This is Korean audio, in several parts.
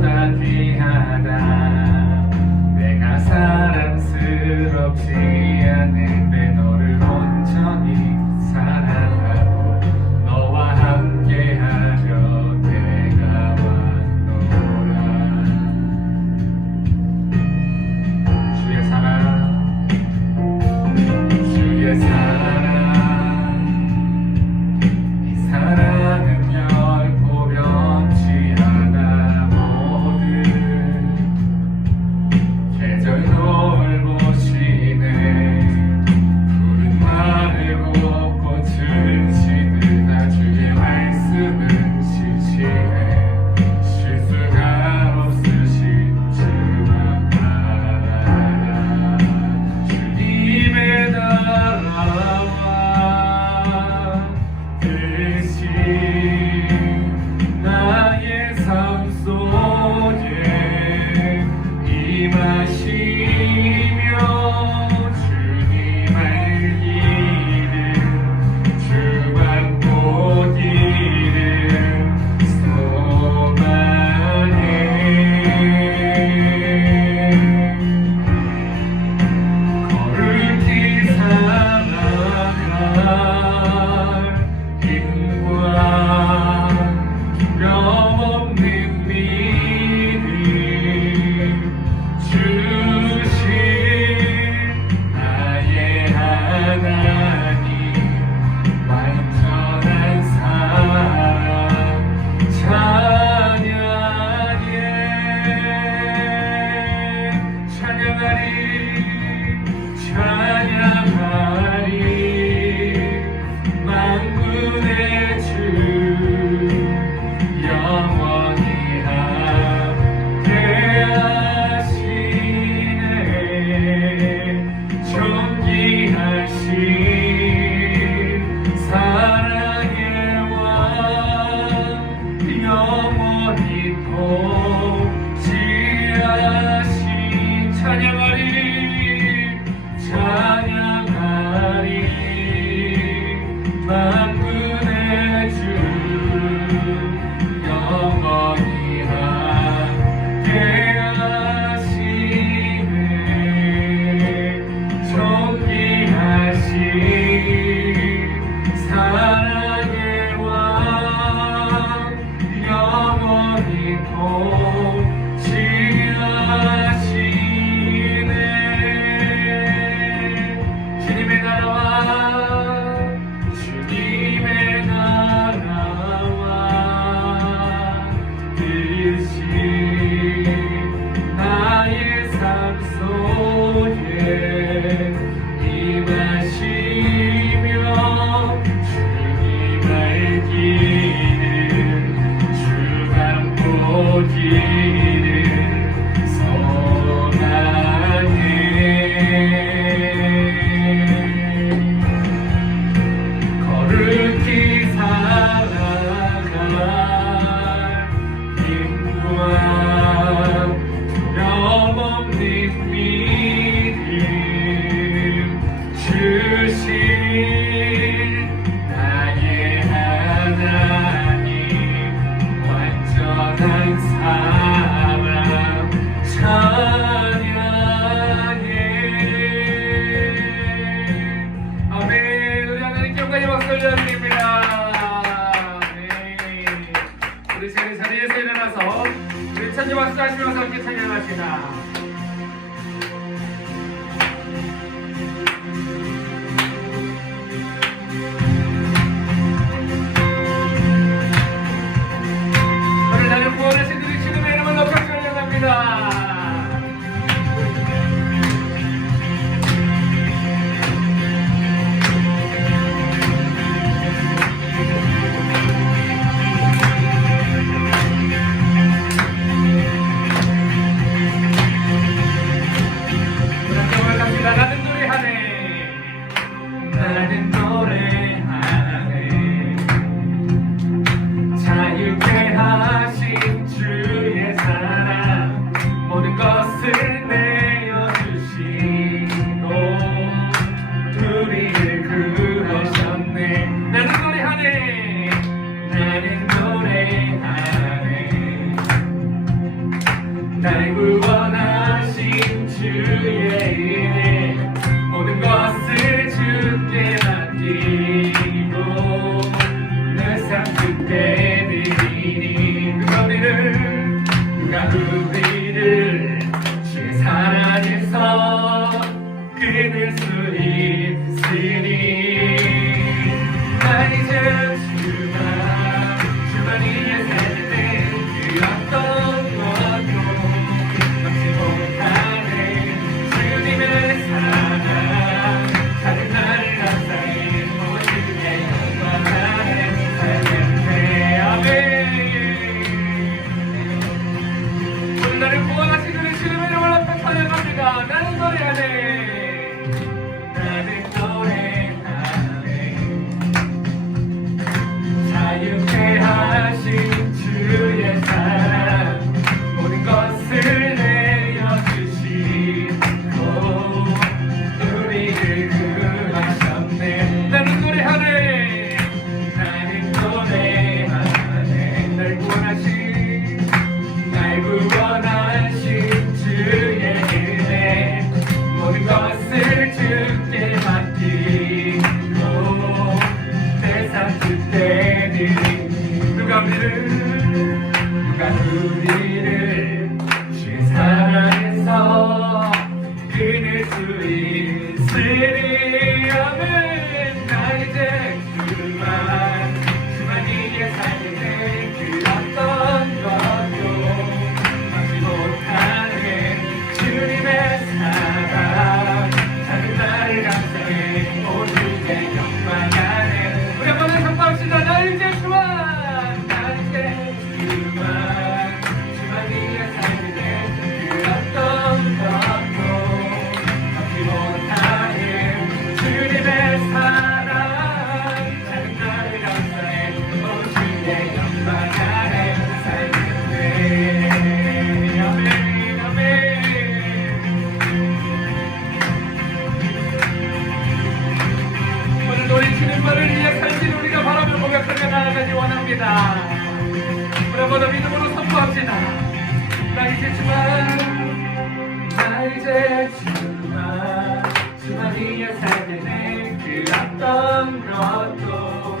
너보다 귀하다. 내가 사랑스럽지 않은데 너를 온전히 사랑하고 너와 함께하려 내가 왔노라. 주의 사랑, 주의 사랑, 이 사랑은 결코 변치 않아. 모든 계절 돌보시네. 푸른 마르고 꽃은 시들다. 주의 말씀은 실시해. 실수가 없으신 주만 바라라. 주님의 나라와 뜻이 나의 삶 속에 임하시며 주님 알기를 주만 보기를 소망해. 거룩히 살아갈 힘과 두려움없는 믿음 주신 나의 하나님, 완전한 사랑 찬양해. 찬양하리, 찬양하리. 만군의 주 영원히 함께하시네. 존귀하신 사랑의 왕, 영원히 통치하신. 찬양하리, 찬양하리. 만군의 주 영원히 함께하시네. 존귀하신 사랑의 왕, 영원히 통치하시네. 주님의 나라와 주님의 나라와 뜻이 나의 삶 속에 임하시며 주님 알기를 주만 보기를 소망해. 거룩히 살아갈 힘과 두려움없는 믿음 주신 나의 하나님, 완전한 사랑 찬양해. 아멘. 우리 하나님께 영광의 박수 올려드립니다. 네. 우리 자리에서 일어나서 우리 천지 박수 하시면서 함께 찬양합시다. 오늘 나는 구원하신 우리 주님의 이름을 높여 찬양합니다. 날 구원하신 주의 은혜 모든 것을 주께 맡기고 내 삶 주께 드리니 누가 우리를 주의 사랑에서 끊을 수 있으니 난 이제 주만 위에 살때 그 어떤 것도 막지 못하네 주님의 사랑 작은 나를 감사해 모두의 영광 안에 살겠네 아멘. 오늘 나를 구원하신 그의 주님의 이름을 앞에 찬양합니다. 나는 노래하네 나는 노래하네 자유케 하신 주의 사랑 모든 것을 내어주시고 우리를 구하셨네 나는 노래하네 나는 노래하네 날 구원하신 주의 은혜 모든 것을 주께 맡기고 내 삶 주께 드리니 누가 우리를 주의 사랑에서 끊을 수 있으리 아멘. 나 이제 주만 위에 살게 그 어떤 것도 막지 못하네 주님의 사랑 작은 나를 감사해 모두의 영광 안에 우리 한번 선포합시다. 나 이제 주만 위에 살게 그 어떤 것도 막지 못하네 주님의 사랑 작은 나를 감사해 모두의 영광 안에 살겠네 아멘 아멘. 오늘도 우리 주님만을 위해 살길 우리가 바라며 고백하며 나아가기 원합니다. 우리 모두 믿음으로 선포합시다. 나 이제 주만 위에 살게 된 그 어떤 것도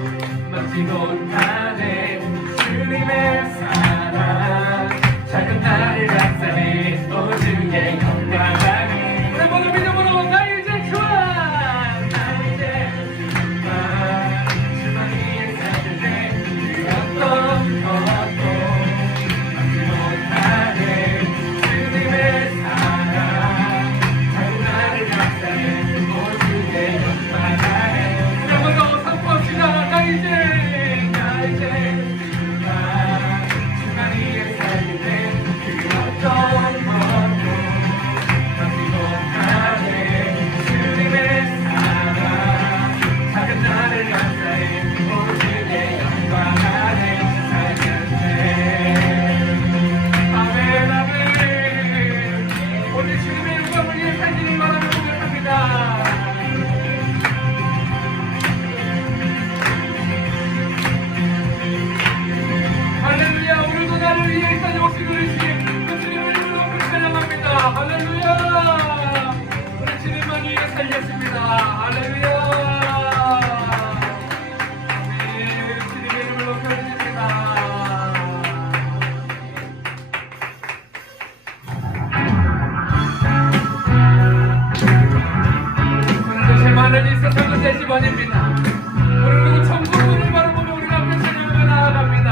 막지 못하네 주님의 사랑 작은 나를 감사해 오주의 영광 안에 우리 모두 믿음으로 나 이제 주만 위에 살게 된 그 어떤 것도 막지 못하네 주님의 사랑 작은 나를 감사해 오주의 영광 안에 우리 모두 선포합시다. 나 이제 주만 위에 살게 된 그 어떤 것도 막지 못하네 주님의 사랑 작은 나를 감사해 오주의 영광 안에 살겠네 아멘 아멘. 오늘 주님의 영광을 위해 살기를 바라며 고백합니다. 할렐루야. 오늘도 나를 위해 이 땅에 오신 우리 주님 그 주님의 이름을 높이 찬양합니다. 할렐루야. 우리 주님만 위해 살겠습니다. 할렐루야 아멘. 주님의 이름을 높여드립니다. 오늘도 제 하늘이 세상은 내 집안입니다. 오늘도 천국문을 바라보며 우리가 함께 찬양하며 나아갑니다.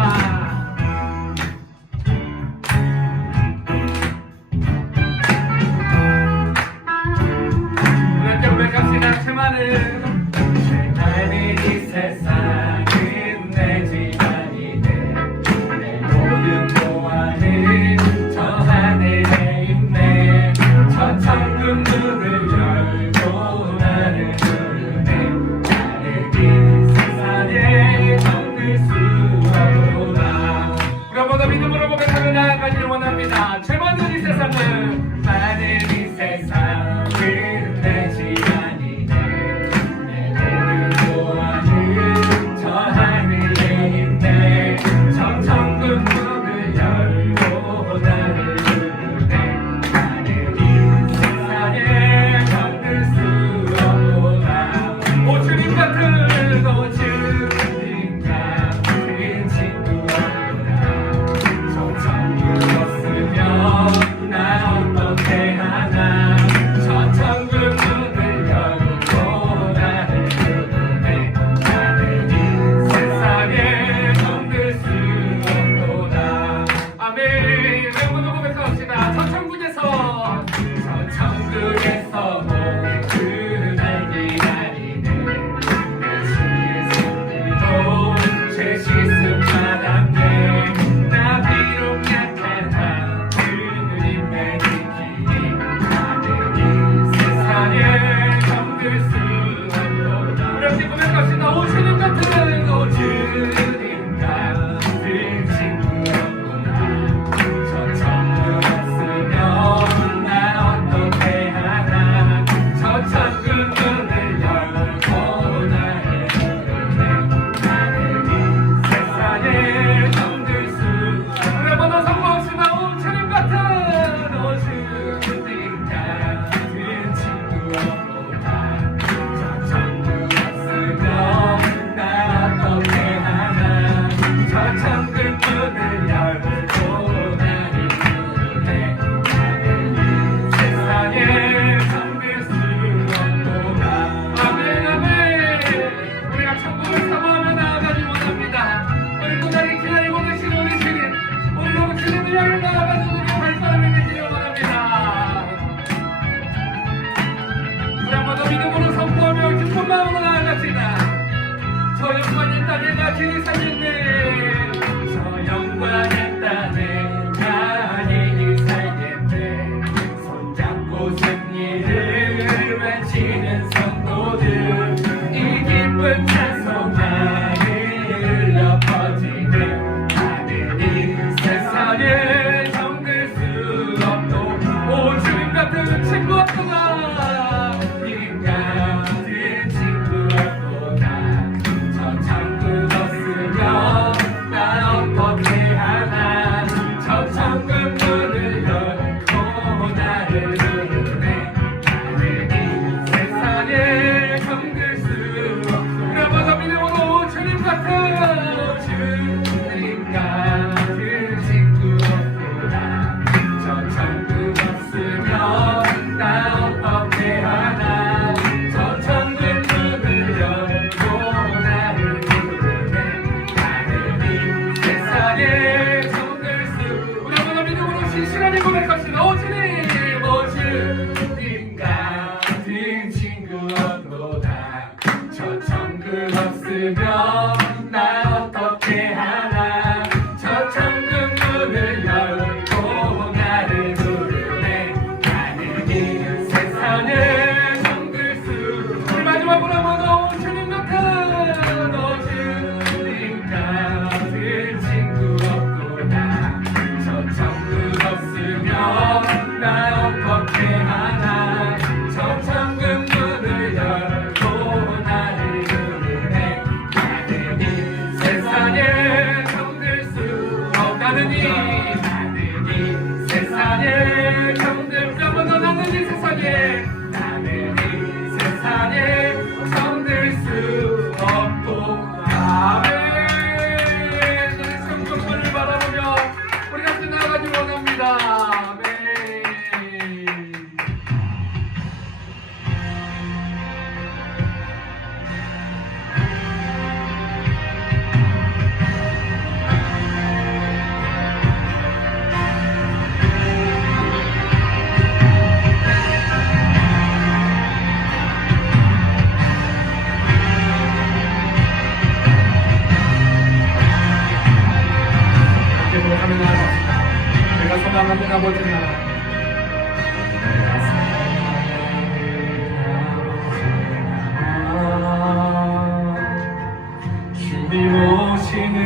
오늘 고백합시다. 제 하늘이 세상은 내 집안이 내 모든 보안은 저 하늘에 있네 저 천국 문을 열고 나를 부르네 나를 이 세상에 정들 수 없도다. 우리 모두 믿음으로 고백하며 나아가기를 원합니다. 죄 많은 이 세상은 많은 이 세상은 내 집안이 내 모든 보안은 저 하늘에 있네 저 천국 문을 열고 나를 부르네 이 시간에 고백합시다. 오 주님, 오 주님 같은 친구 없도다. 저 천국 없으면 나 어떻게 하나. 저 천국 문을 열고 나를 부르네. 나는 이 세상을 정글 수. 우리 마지막으로 한번 오 주님 같은, 오 주님 같은 친구 없도다. 저 천국 없으면 나 어떻게 하나. 저 천국 문을 열고 나를 부르네. 나는 이 세상에 정들 수 없다느니. 나는 이 세상에 정들 수 없다. 나는 이 세상에, 나는 이 세상에 정들 수 없고. 아멘. 이 성경문을 바라보며 우리 같이 나아가기 원합니다. 아멘. 함께 고백하며 나아갑시다. 내가 소망하는 아버지 나라. 내가 주님 오시는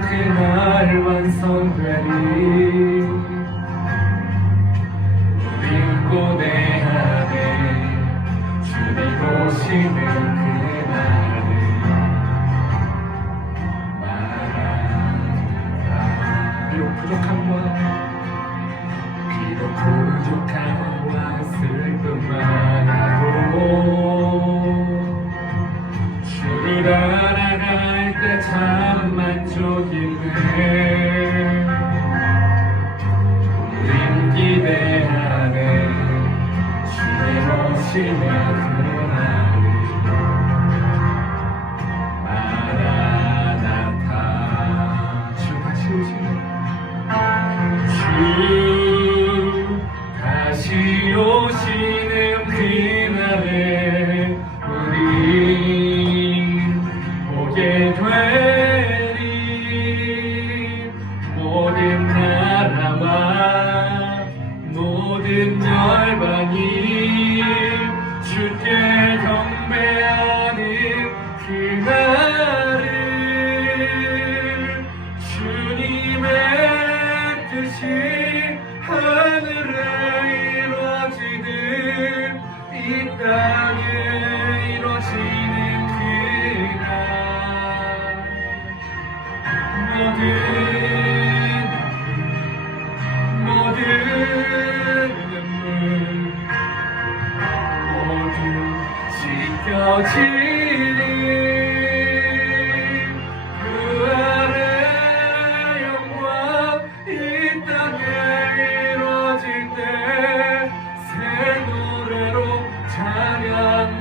그날 완성되리. 우린 고대하네. 주님 오시는 그날을 말하라. 비록 부족한 와 슬픔만 하고 주를 알아갈 때 참 만족이네. 우린 기대하네. 주님 오시는 그날을 마라나타. 주 다시 오시는, 주 다시 오시는 그날에 우리 보게 되리. 모든 나라와 모든 열방이 주께 경배하는 그날을 주님의 뜻이 하늘에 이루어지듯 이 땅에 이루어지는 그날. 모든 눈물 모두 씻겨지리. 그 아래 영광 이 땅에 이루어질 때 새 노래로 찬양하리라.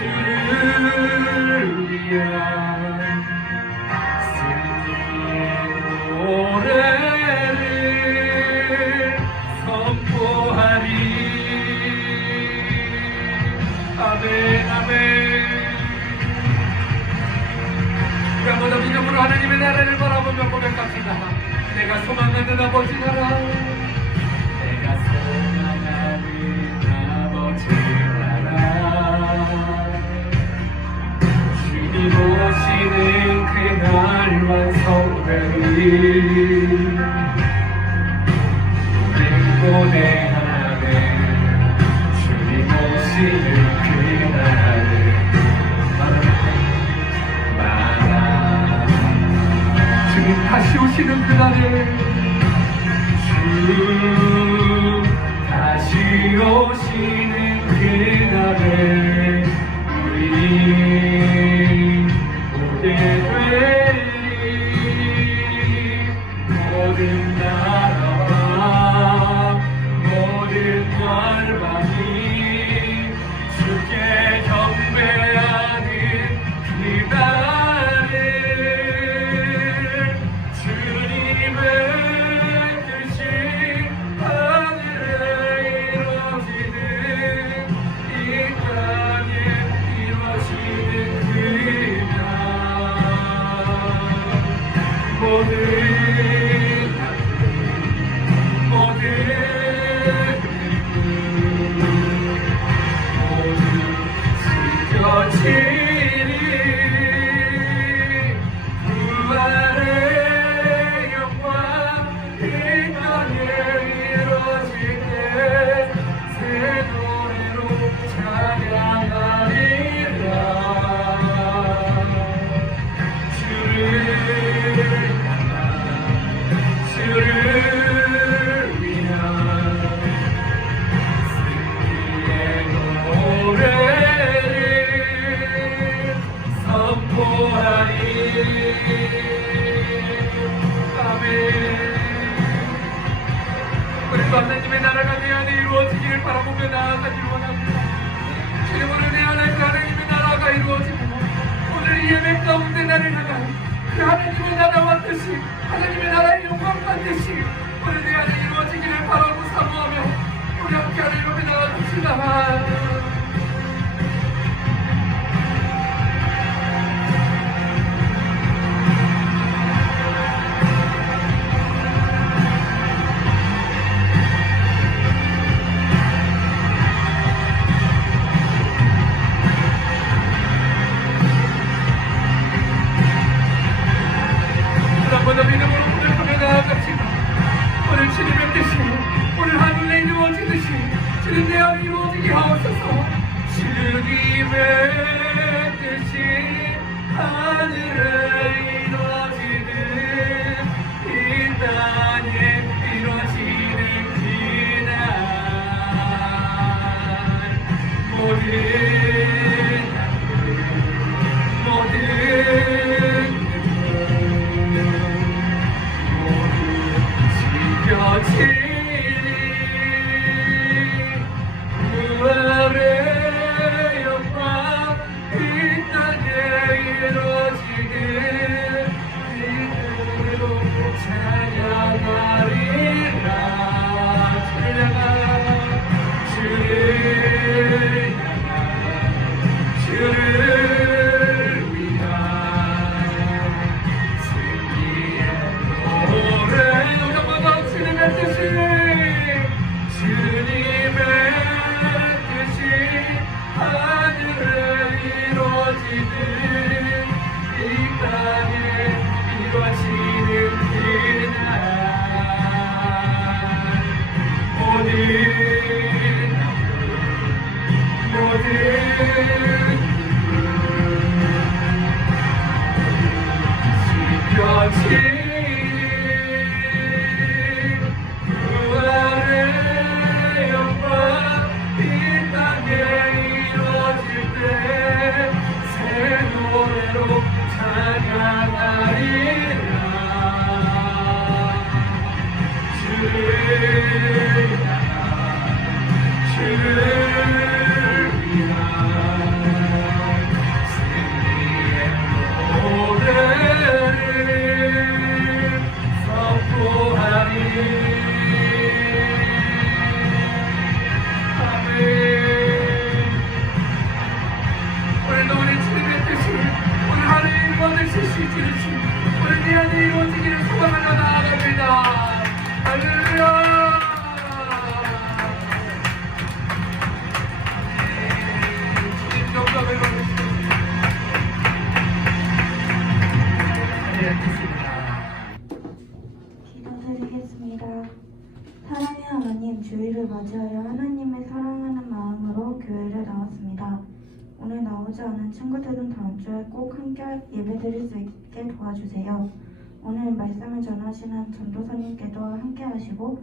주를 위한 승리의 노래를 선포하리. 아멘 아멘. 우리 한번 믿음으로 하나님의 나라를 바라보며 고백합시다. 내가 소망하는 아버지 나라. 내가 소망하는 아버지 나라. 주님 오시는 그날 완성되리. 우린 고대하네. 주님 오시는 그날을 말하라. 주님 다시 오시는 그날을, 주 다시 오시는 그날을 우리 보게 되리. 모든 나라와 모든 열방이 주께 경배하는 오늘도 하나님의 나라가 내 안에 이루어지기를 바라보며 나아가기를 원합니다. 주님, 오늘 내 안에 하나님의 나라가 이루어지고 오늘 이 예배 가운데 나를 향한 그 하나님의 나라와 뜻이, 하나님의 나라의 영광과 뜻이 오늘 내 안에 이루어지기를 바라고 사모하며 우리 함께 하나님의 나아갑시다. 먼저 믿음으로 고백하며 나아갑시다. 오늘 주님의 뜻이 오늘 하늘에 이루어지듯이 주님 내 안에 이루어지게 하옵소서. 주님의 뜻이 하늘에 이루어지듯 이 땅에 이루어지는 그날 기도드리겠습니다. 사랑의 하나님, 주일을 맞이하여 하나님을 사랑하는 마음으로 교회를 나왔습니다. 오늘 나오지 않은 친구들은 다음 주에 꼭 함께 예배드릴 수 있게 도와주세요. 오늘 말씀을 전하시는 전도사님께도 함께 하시고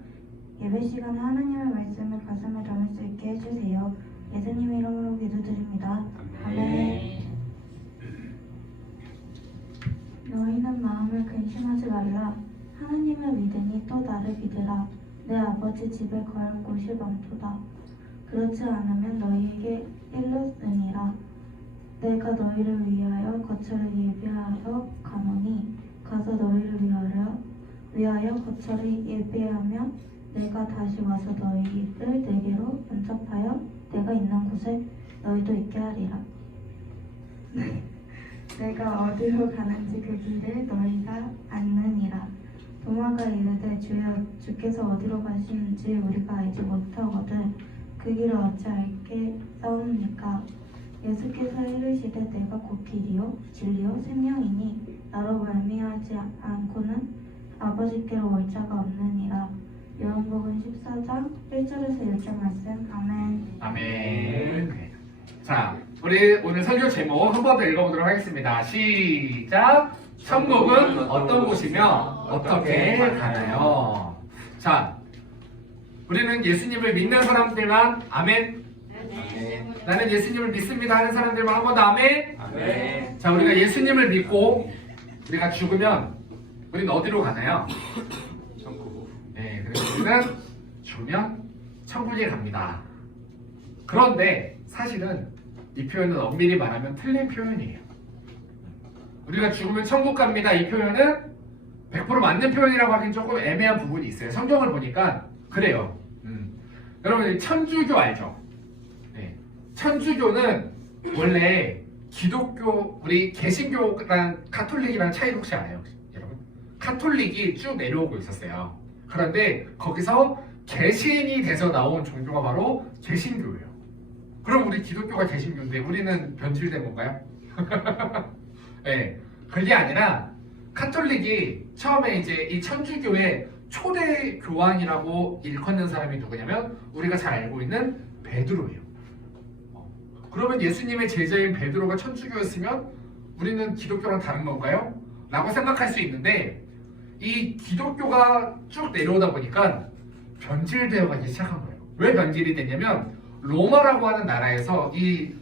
예배 시간에 하나님의 말씀을 가슴에 담을 수 있게 해주세요. 예수님의 이름으로 기도드립니다. 아멘. 너희는 마음을 근심하지 말라. 하나님을 믿으니 또 나를 믿으라. 내 아버지 집에 거할 곳이 많도다. 그렇지 않으면 너희에게 일렀으니라. 내가 너희를 위하여 거처를 예비하러 가노니 가서 너희를 위하여 거처를 예비하며 내가 다시 와서 너희를 내게로 연접하여 내가 있는 곳에 너희도 있게 하리라. 내가 어디로 가는지 그 길을 너희가 아느니라. 도마가 이르되 주여 주께서 어디로 가시는지 우리가 알지 못하거든 그 길을 어찌 알겠사옵니까? 예수께서 이르시되 내가 곧 길이요 진리요 생명이니 나로 말미암지 않고는 아버지께로 올 자가 없느니라. 요한복음 14장 1절에서 6절 말씀. 아멘. 아멘. 네. 자, 우리 오늘 설교 제목 한 번 더 읽어보도록 하겠습니다. 시작. 천국은 어떤 곳이며 어떻게 가나요? 자, 우리는 예수님을 믿는 사람들만 아멘. 나는 예수님을 믿습니다 하는 사람들만 한 번 더 아멘. 아멘. 자, 우리가 예수님을 믿고 우리가 죽으면 우리는 어디로 가나요? 천국. 네, 그래서 우리는 죽으면 천국에 갑니다. 그런데 사실은 이 표현은 엄밀히 말하면 틀린 표현이에요. 우리가 죽으면 천국 갑니다. 이 표현은 100% 맞는 표현이라고 하긴 조금 애매한 부분이 있어요. 성경을 보니까 그래요. 여러분 천주교 알죠? 네. 천주교는 원래 기독교, 우리 개신교랑 가톨릭이랑 차이 혹시 알아요? 여러분? 가톨릭이 쭉 내려오고 있었어요. 그런데 거기서 개신이 돼서 나온 종교가 바로 개신교예요. 그럼 우리 기독교가 개신교인데 우리는 변질된 건가요? 네, 그게 아니라 카톨릭이 처음에 이제 이 천주교의 초대 교황이라고 일컫는 사람이 누구냐면 우리가 잘 알고 있는 베드로예요. 그러면 예수님의 제자인 베드로가 천주교였으면 우리는 기독교랑 다른 건가요? 라고 생각할 수 있는데 이 기독교가 쭉 내려오다 보니까 변질되어 가기 시작한 거예요. 왜 변질이 됐냐면 로마라고 하는 나라에서 이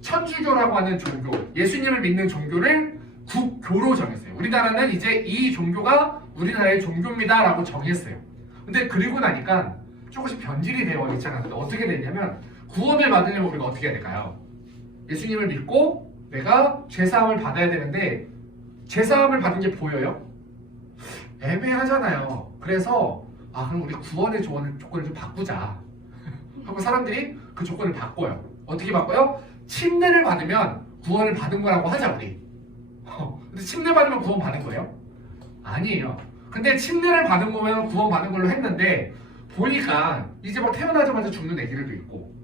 천주교라고 하는 종교, 예수님을 믿는 종교를 국교로 정했어요. 우리나라는 이제 이 종교가 우리나라의 종교입니다 라고 정했어요. 근데 그리고 나니까 조금씩 변질이 되어 있잖아요. 어떻게 됐냐면 구원을 받으려면 우리가 어떻게 해야 될까요? 예수님을 믿고 내가 죄사함을 받아야 되는데 죄사함을 받은 게 보여요? 애매하잖아요. 그래서 그럼 우리 구원의 조건을 좀 바꾸자 하고 사람들이 그 조건을 바꿔요. 어떻게 바꿔요? 침례를 받으면 구원을 받은 거라고 하자 우리. 근데 침례 받으면 구원 받은 거예요? 아니에요. 근데 침례를 받은 거면 구원 받은 걸로 했는데 보니까 이제 막 태어나자마자 죽는 애기들도 있고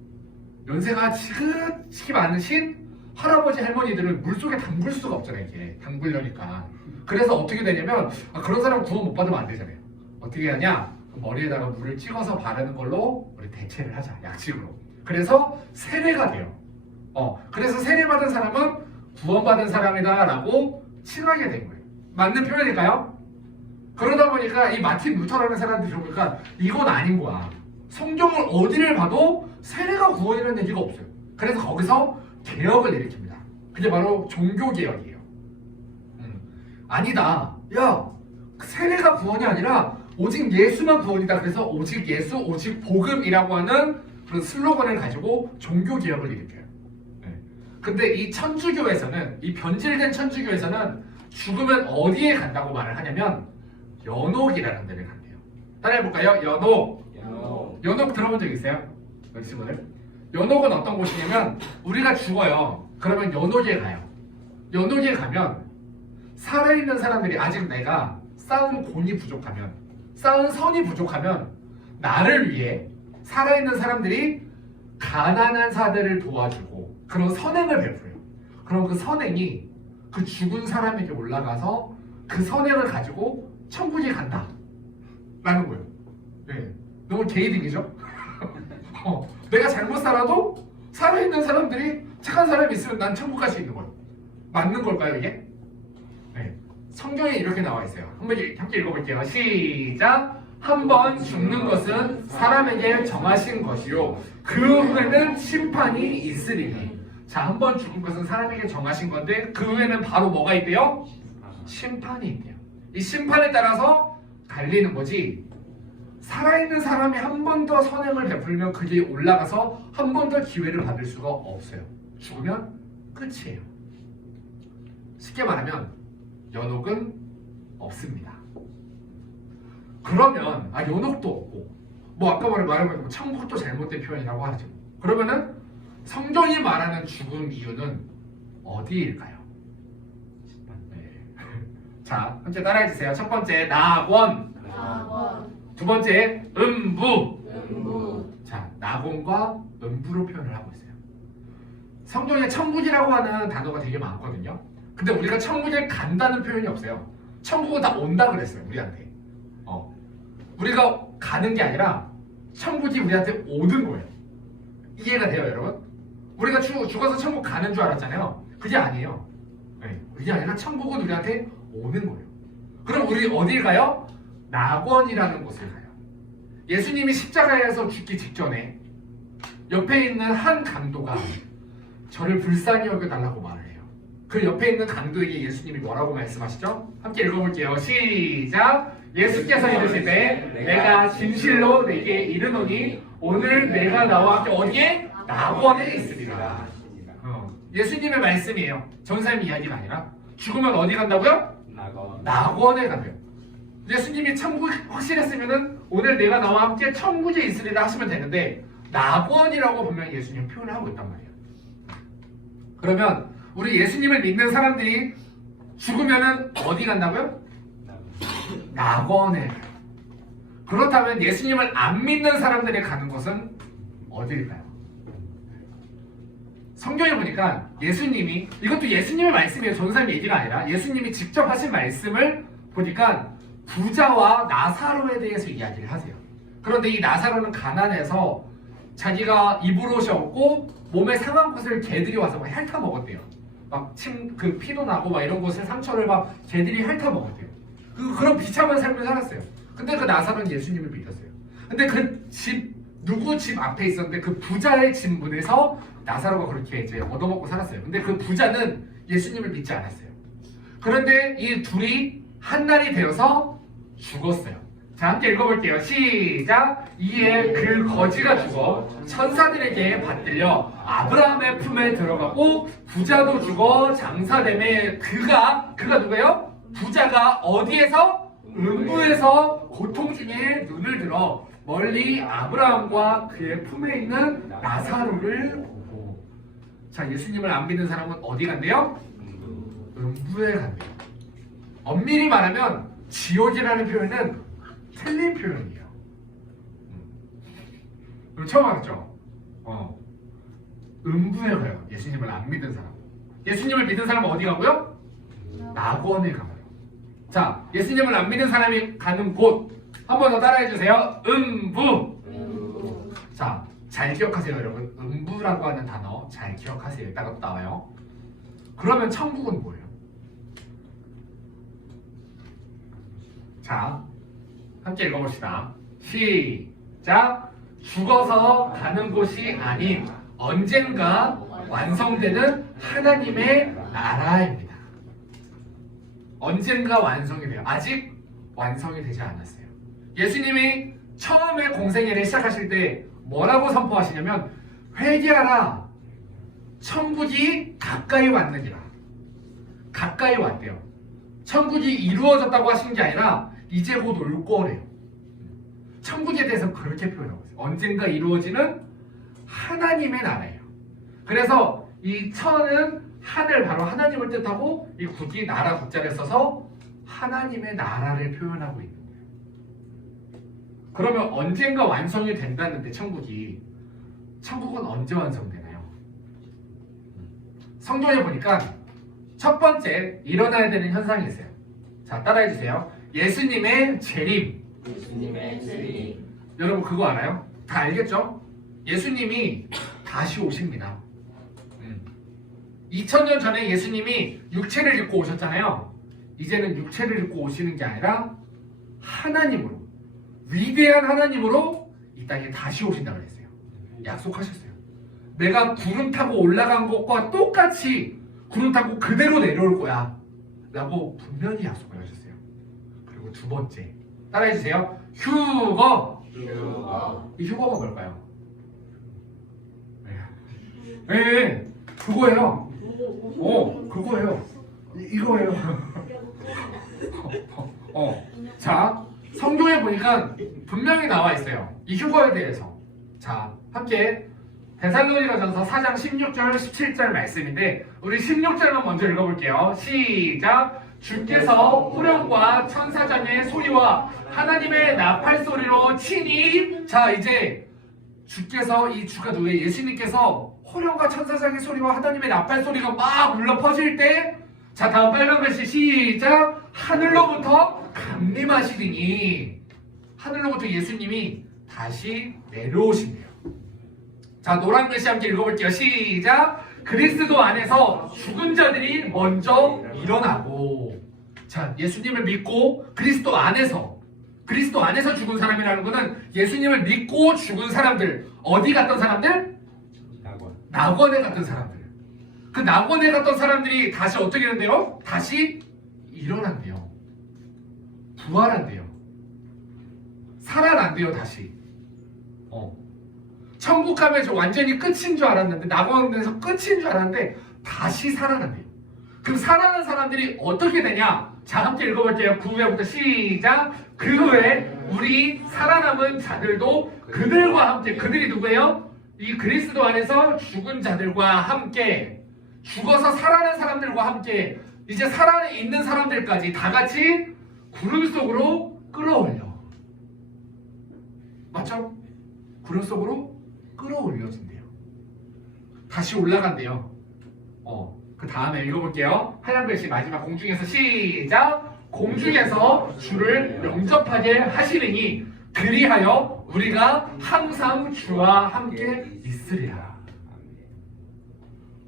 연세가 지긋지긋 많으신 할아버지 할머니들은 물속에 담글 수가 없잖아요. 이게 담글려니까. 그래서 어떻게 되냐면 그런 사람 구원 못 받으면 안 되잖아요. 어떻게 하냐? 머리에다가 물을 찍어서 바르는 걸로 우리 대체를 하자. 약식으로. 그래서 세례가 돼요. 그래서 세례받은 사람은 구원받은 사람이다 라고 칭하게 된 거예요. 맞는 표현일까요? 그러다 보니까 이 마틴 루터라는 사람들이 보니까 이건 아닌 거야. 성경을 어디를 봐도 세례가 구원이라는 얘기가 없어요. 그래서 거기서 개혁을 일으킵니다. 그게 바로 종교개혁이에요. 아니다. 야, 세례가 구원이 아니라 오직 예수만 구원이다. 그래서 오직 예수, 오직 복음이라고 하는 그런 슬로건을 가지고 종교개혁을 일으켜요. 근데 이 천주교에서는, 이 변질된 천주교에서는 죽으면 어디에 간다고 말을 하냐면 연옥이라는 데를 간대요. 따라해볼까요? 연옥. 연옥 들어본 적 있어요? 여기 친구들? 연옥은 어떤 곳이냐면 우리가 죽어요. 그러면 연옥에 가요. 연옥에 가면 살아있는 사람들이 아직 내가 쌓은 곤이 부족하면, 쌓은 선이 부족하면 나를 위해 살아있는 사람들이 가난한 사들을 도와주고 그런 선행을 베풀어요. 그럼 그 선행이 그 죽은 사람에게 올라가서 그 선행을 가지고 천국에 간다 라는 거예요. 네. 너무 개이득이죠? 내가 잘못 살아도 살아있는 사람들이 착한 사람이 있으면 난 천국 갈 수 있는 거예요. 맞는 걸까요 이게? 네. 성경에 이렇게 나와 있어요. 한번 함께 읽어볼게요. 시작! 한 번 죽는 것은 사람에게 정하신 것이요 그 후에는 심판이 있으리니. 자, 한 번 죽은 것은 사람에게 정하신 건데 그 후에는 바로 뭐가 있대요? 심판이 있대요. 이 심판에 따라서 갈리는 거지, 살아있는 사람이 한 번 더 선행을 베풀면 그게 올라가서 한 번 더 기회를 받을 수가 없어요. 죽으면 끝이에요. 쉽게 말하면 연옥은 없습니다. 그러면 연옥도 없고 아까 말한 천국도 잘못된 표현이라고 하죠. 그러면은 성경이 말하는 죽음 이유는 어디일까요? 네. 자, 함께 따라해 주세요. 첫 번째 낙원. 두 번째 음부. 자, 낙원과 음부로 표현을 하고 있어요. 성경에 천국이라고 하는 단어가 되게 많거든요. 근데 우리가 천국에 간다는 표현이 없어요. 천국은 다 온다 그랬어요, 우리한테. 우리가 가는 게 아니라 천국이 우리한테 오는 거예요. 이해가 돼요, 여러분? 우리가 죽어서 천국 가는 줄 알았잖아요. 그게 아니에요. 네, 그게 아니라 천국은 우리한테 오는 거예요. 그럼 우리 어딜 가요? 낙원이라는 곳을 가요. 예수님이 십자가에서 죽기 직전에 옆에 있는 한 강도가 저를 불쌍히 여겨달라고 말을 해요. 그 옆에 있는 강도에게 예수님이 뭐라고 말씀하시죠? 함께 읽어볼게요. 시작! 예수께서 이르실 때 내가 진실로 내게 이르노니 오늘 내가 나와 함께 어디에? 낙원에 있으리라. 예수님의 말씀이에요. 전사님 이야기가 아니라. 죽으면 어디 간다고요? 낙원에 간대요. 예수님이 천국 확실했으면은 오늘 내가 나와 함께 천국에 있으리라 하시면 되는데 낙원이라고 분명히 예수님 표현을 하고 있단 말이에요. 그러면 우리 예수님을 믿는 사람들이 죽으면은 어디 간다고요? 낙원에 가요. 그렇다면 예수님을 안 믿는 사람들이 가는 곳은 어디일까요? 성경에 보니까 예수님이, 이것도 예수님의 말씀이에요. 전사님 얘기가 아니라 예수님이 직접 하신 말씀을 보니까 부자와 나사로에 대해서 이야기를 하세요. 그런데 이 나사로는 가난해서 자기가 입을 옷이 없고 몸에 상한 곳을 개들이 와서 막 핥아 먹었대요. 막 그 피도 나고 막 이런 곳에 상처를 막 개들이 핥아 먹었대요. 그런 비참한 삶을 살았어요. 근데 그 나사로는 예수님을 믿었어요. 근데 그 누구 집 앞에 있었는데 그 부자의 집 문에서 나사로가 그렇게 이제 얻어먹고 살았어요. 근데 그 부자는 예수님을 믿지 않았어요. 그런데 이 둘이 한날이 되어서 죽었어요. 자, 함께 읽어볼게요. 시작! 이에 그 거지가 죽어 천사들에게 받들려 아브라함의 품에 들어가고 부자도 죽어 장사됨에 그가 누구예요? 부자가 어디에서? 음부에서 고통 중에 눈을 들어 멀리 아브라함과 그의 품에 있는 나사로를 보고. 자, 예수님을 안 믿는 사람은 어디 간대요? 음부에 간대요. 엄밀히 말하면 지옥이라는 표현은 틀린 표현이에요. 처음 알았죠? 음부에 가요. 예수님을 안 믿는 사람. 예수님을 믿는 사람은 어디 가고요? 낙원에 가요. 자, 예수님을 안 믿는 사람이 가는 곳 한 번 더 따라해 주세요. 음부. 자, 잘 기억하세요, 여러분. 음부라고 하는 단어 잘 기억하세요. 이따가 또 나와요. 그러면 천국은 뭐예요? 자, 함께 읽어봅시다. 시작! 죽어서 가는 곳이 아닌 언젠가 완성되는 하나님의 나라입니다. 언젠가 완성이 돼요. 아직 완성이 되지 않았어요. 예수님이 처음에 공생애를 시작하실 때 뭐라고 선포하시냐면 회개하라, 천국이 가까이 왔느니라. 가까이 왔대요. 천국이 이루어졌다고 하신 게 아니라 이제 곧 올 거래요. 천국에 대해서 그렇게 표현하고 있어요. 언젠가 이루어지는 하나님의 나라예요. 그래서 이 천은 하늘, 바로 하나님을 뜻하고 이 국이 나라 국자를 써서 하나님의 나라를 표현하고 있는 거예요. 그러면 언젠가 완성이 된다는데 천국은 언제 완성되나요? 성경에 보니까 첫 번째 일어나야 되는 현상이 있어요. 자, 따라해 주세요. 예수님의 재림. 여러분 그거 알아요? 다 알겠죠? 예수님이 다시 오십니다. 2000년 전에 예수님이 육체를 입고 오셨잖아요. 이제는 육체를 입고 오시는 게 아니라 하나님으로, 위대한 하나님으로 이 땅에 다시 오신다고 했어요. 약속하셨어요. 내가 구름 타고 올라간 것과 똑같이 구름 타고 그대로 내려올 거야 라고 분명히 약속을 하셨어요. 그리고 두 번째, 따라해 주세요. 휴거. 이 휴거가 뭘까요? 네, 그거예요. 그거예요. 이거예요. 자, 성경에 보니까 분명히 나와 있어요. 이 휴거에 대해서. 자, 함께 데살로니가전서 4장 16절 17절 말씀인데 우리 16절만 먼저 읽어볼게요. 시작. 주께서 후령과 천사장의 소리와 하나님의 나팔 소리로 치니. 자, 이제 주께서, 이 주가 누구예요? 예수님께서 호령과 천사장의 소리와 하나님의 나팔 소리가 막 울려 퍼질 때, 자, 다음 빨간 글씨 시작. 하늘로부터 강림하시리니. 하늘로부터 예수님이 다시 내려오신대요. 자, 노란 글씨 함께 읽어볼게요. 시작. 그리스도 안에서 죽은 자들이 먼저 일어나고. 자, 예수님을 믿고 그리스도 안에서 죽은 사람이라는 것은 예수님을 믿고 죽은 사람들. 어디 갔던 사람들? 낙원에 갔던 사람들. 그 낙원에 갔던 사람들이 다시 어떻게 되는데요? 다시 일어난대요. 부활한대요. 살아난대요. 다시. 천국 가면 완전히 끝인 줄 알았는데, 낙원에서 끝인 줄 알았는데 다시 살아난대요. 그럼 살아난 사람들이 어떻게 되냐? 자, 함께 읽어볼게요. 9회부터 시작. 그 후에 우리 살아남은 자들도 그들과 함께, 그들이 누구예요? 이 그리스도 안에서 죽은 자들과 함께, 죽어서 살아난 사람들과 함께, 이제 살아있는 사람들까지 다 같이 구름 속으로 끌어올려. 맞죠? 구름 속으로 끌어올려진대요. 다시 올라간대요. 그 다음에 읽어볼게요. 하얀 글씨 마지막 공중에서 시작. 공중에서 주를 영접하게 하시리니 그리하여 우리가 항상 주와 함께 있으리라.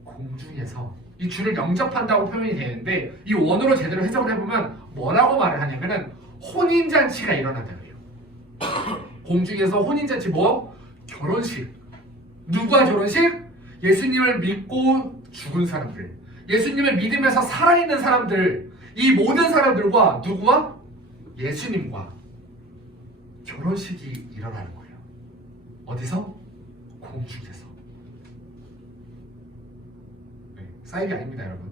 공중에서 이 주를 영접한다고 표현이 되는데, 이 원어로 제대로 해석을 해보면 뭐라고 말을 하냐면은 혼인잔치가 일어난다고 해요. 공중에서 혼인잔치, 뭐? 결혼식. 누구와 결혼식? 예수님을 믿고 죽은 사람들, 예수님을 믿으면서 살아있는 사람들, 이 모든 사람들과 누구와? 예수님과 결혼식이 일어나는 거예요. 어디서? 공중에서. 네, 사이비 아닙니다, 여러분.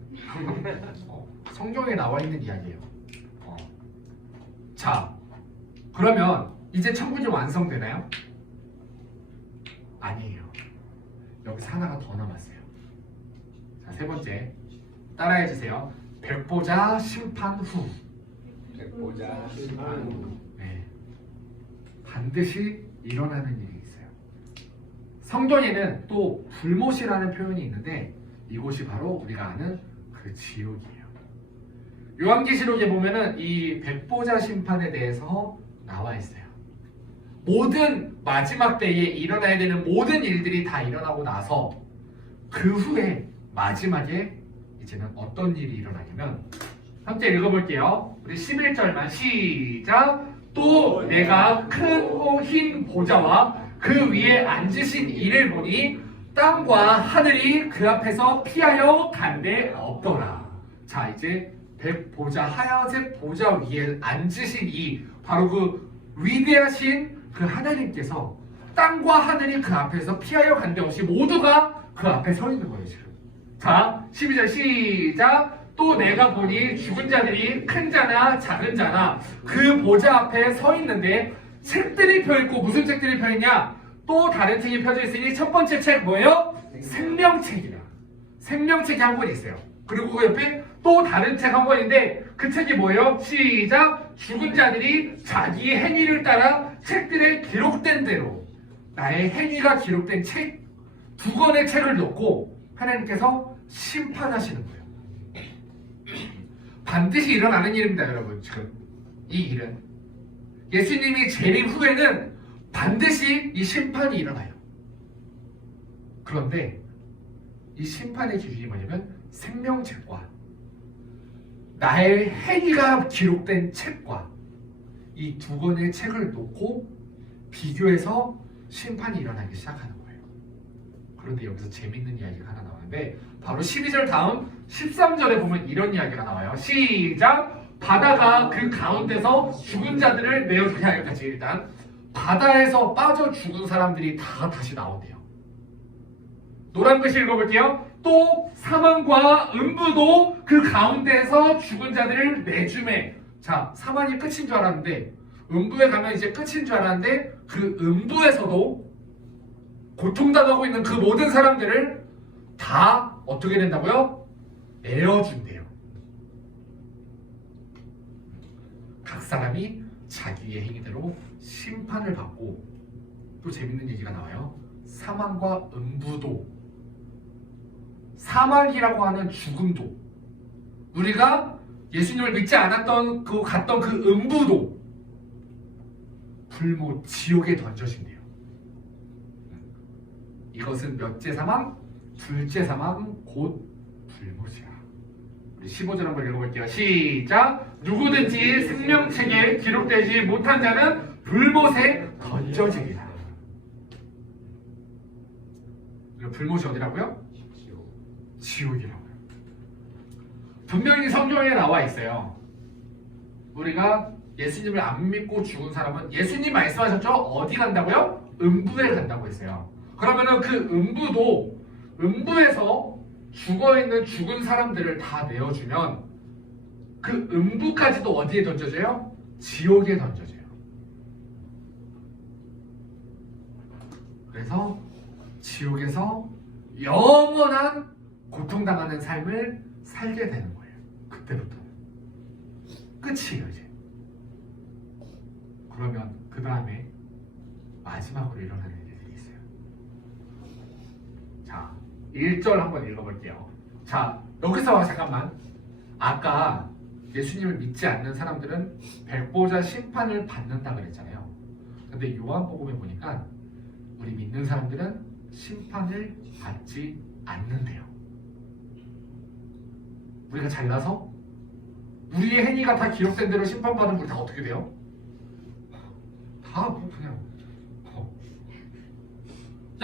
성경에 나와 있는 이야기예요. 자, 그러면 이제 천국이 완성되나요? 아니에요. 여기서 하나가 더 남았어요. 자, 세 번째 따라해주세요. 백보자 심판 후. 백보자 심판 후. 네, 반드시 일어나는 일이 있어요. 성경에는 또 불못이라는 표현이 있는데 이곳이 바로 우리가 아는 그 지옥이에요. 요한계시록에 보면은 이 백보자 심판에 대해서 나와 있어요. 모든 마지막 때에 일어나야 되는 모든 일들이 다 일어나고 나서 그 후에 마지막에 이제는 어떤 일이 일어나냐면, 함께 읽어볼게요. 우리 11절만 시작. 또 내가 큰 흰 보좌와 그 위에 앉으신 이를 보니 땅과 하늘이 그 앞에서 피하여 간데 없더라. 자, 이제 백보좌, 하얀색 보좌 위에 앉으신 이, 바로 그 위대하신 그 하나님께서 땅과 하늘이 그 앞에서 피하여 간데 없이 모두가 그 앞에 서 있는 거예요, 지금. 자, 12절 시작. 또 내가 보니 죽은 자들이 큰 자나 작은 자나 그 보좌 앞에 서 있는데 책들이 펴있고, 무슨 책들이 펴있냐? 또 다른 책이 펴져 있으니 첫 번째 책 뭐예요? 생명책이야. 생명책이 한 권 있어요. 그리고 그 옆에 또 다른 책 한 권인데 그 책이 뭐예요? 시작. 죽은 자들이 자기의 행위를 따라 책들에 기록된 대로, 나의 행위가 기록된 책 두 권의 책을 놓고 하나님께서 심판하시는 거예요. 반드시 일어나는 일입니다, 여러분. 지금 이 일은 예수님이 재림 후에는 반드시 이 심판이 일어나요. 그런데 이 심판의 기준이 뭐냐면 생명책과 나의 행위가 기록된 책과 이 두 권의 책을 놓고 비교해서 심판이 일어나기 시작하는 거예요. 그런데 여기서 재밌는 이야기가 하나 나오는데, 바로 12절 다음 13절에 보면 이런 이야기가 나와요. 시작. 바다가 그 가운데서 죽은 자들을 메어주게 하기까지. 일단 바다에서 빠져 죽은 사람들이 다 다시 나온대요. 노란 글씨 읽어볼게요. 또 사망과 음부도 그 가운데에서 죽은 자들을 내주매. 자, 사망이 끝인 줄 알았는데, 음부에 가면 이제 끝인 줄 알았는데, 그 음부에서도 고통당하고 있는 그 모든 사람들을 다 어떻게 된다고요? 내어준대요. 각 사람이 자기의 행위대로 심판을 받고, 또 재밌는 얘기가 나와요. 사망과 음부도, 사망이라고 하는 죽음도, 우리가 예수님을 믿지 않았던 갔던 그 음부도 불모 지옥에 던져진대요. 이것은 몇째 사망? 둘째 사망 곧 불못이야. 우리 15절 한번 읽어볼게요. 시작. 누구든지 생명책에 기록되지 못한 자는 불못에 던져지리라. 불못이 어디라고요? 지옥이라고요. 분명히 성경에 나와 있어요. 우리가 예수님을 안 믿고 죽은 사람은, 예수님 말씀하셨죠? 어디 간다고요? 음부에 간다고 했어요. 그러면은 그 음부도, 음부에서 죽어있는 죽은 사람들을 다 내어주면 그 음부까지도 어디에 던져져요? 지옥에 던져져요. 그래서 지옥에서 영원한 고통당하는 삶을 살게 되는 거예요. 그때부터 끝이에요 이제. 그러면 그 다음에 마지막으로 일어나는 일들이 있어요. 자, 1절 한번 읽어볼게요. 자, 여기서 잠깐만, 아까 예수님을 믿지 않는 사람들은 백보자 심판을 받는다 그랬잖아요. 근데 요한복음에 보니까 우리 믿는 사람들은 심판을 받지 않는데요. 우리가 잘나서 우리의 행위가 다 기록된 대로 심판받으면 우리 다 어떻게 돼요? 다 그냥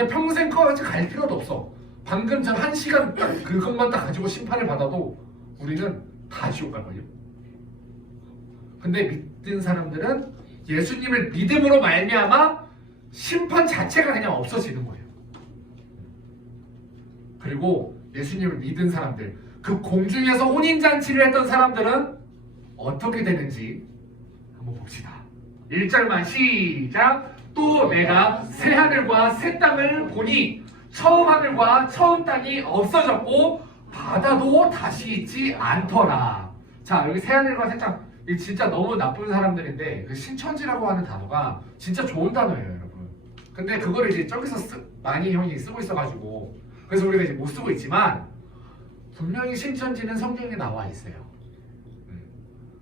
평생 끝까지 갈 필요도 없어. 방금 전 1시간 그것만 딱 가지고 심판을 받아도 우리는 다 지옥 갈걸요. 근데 믿는 사람들은 예수님을 믿음으로 말미암아 심판 자체가 그냥 없어지는 거예요. 그리고 예수님을 믿은 사람들, 그 공중에서 혼인잔치를 했던 사람들은 어떻게 되는지 한번 봅시다. 1절만 시작. 또 내가 새 하늘과 새 땅을 보니 처음 하늘과 처음 땅이 없어졌고 바다도 다시 있지 않더라. 자, 여기 새 하늘과 새 땅, 이 진짜 너무 나쁜 사람들인데 그 신천지라고 하는 단어가 진짜 좋은 단어예요, 여러분. 근데 그거를 이제 저기서 많이 형이 쓰고 있어가지고 그래서 우리가 이제 못 쓰고 있지만 분명히 신천지는 성경에 나와 있어요.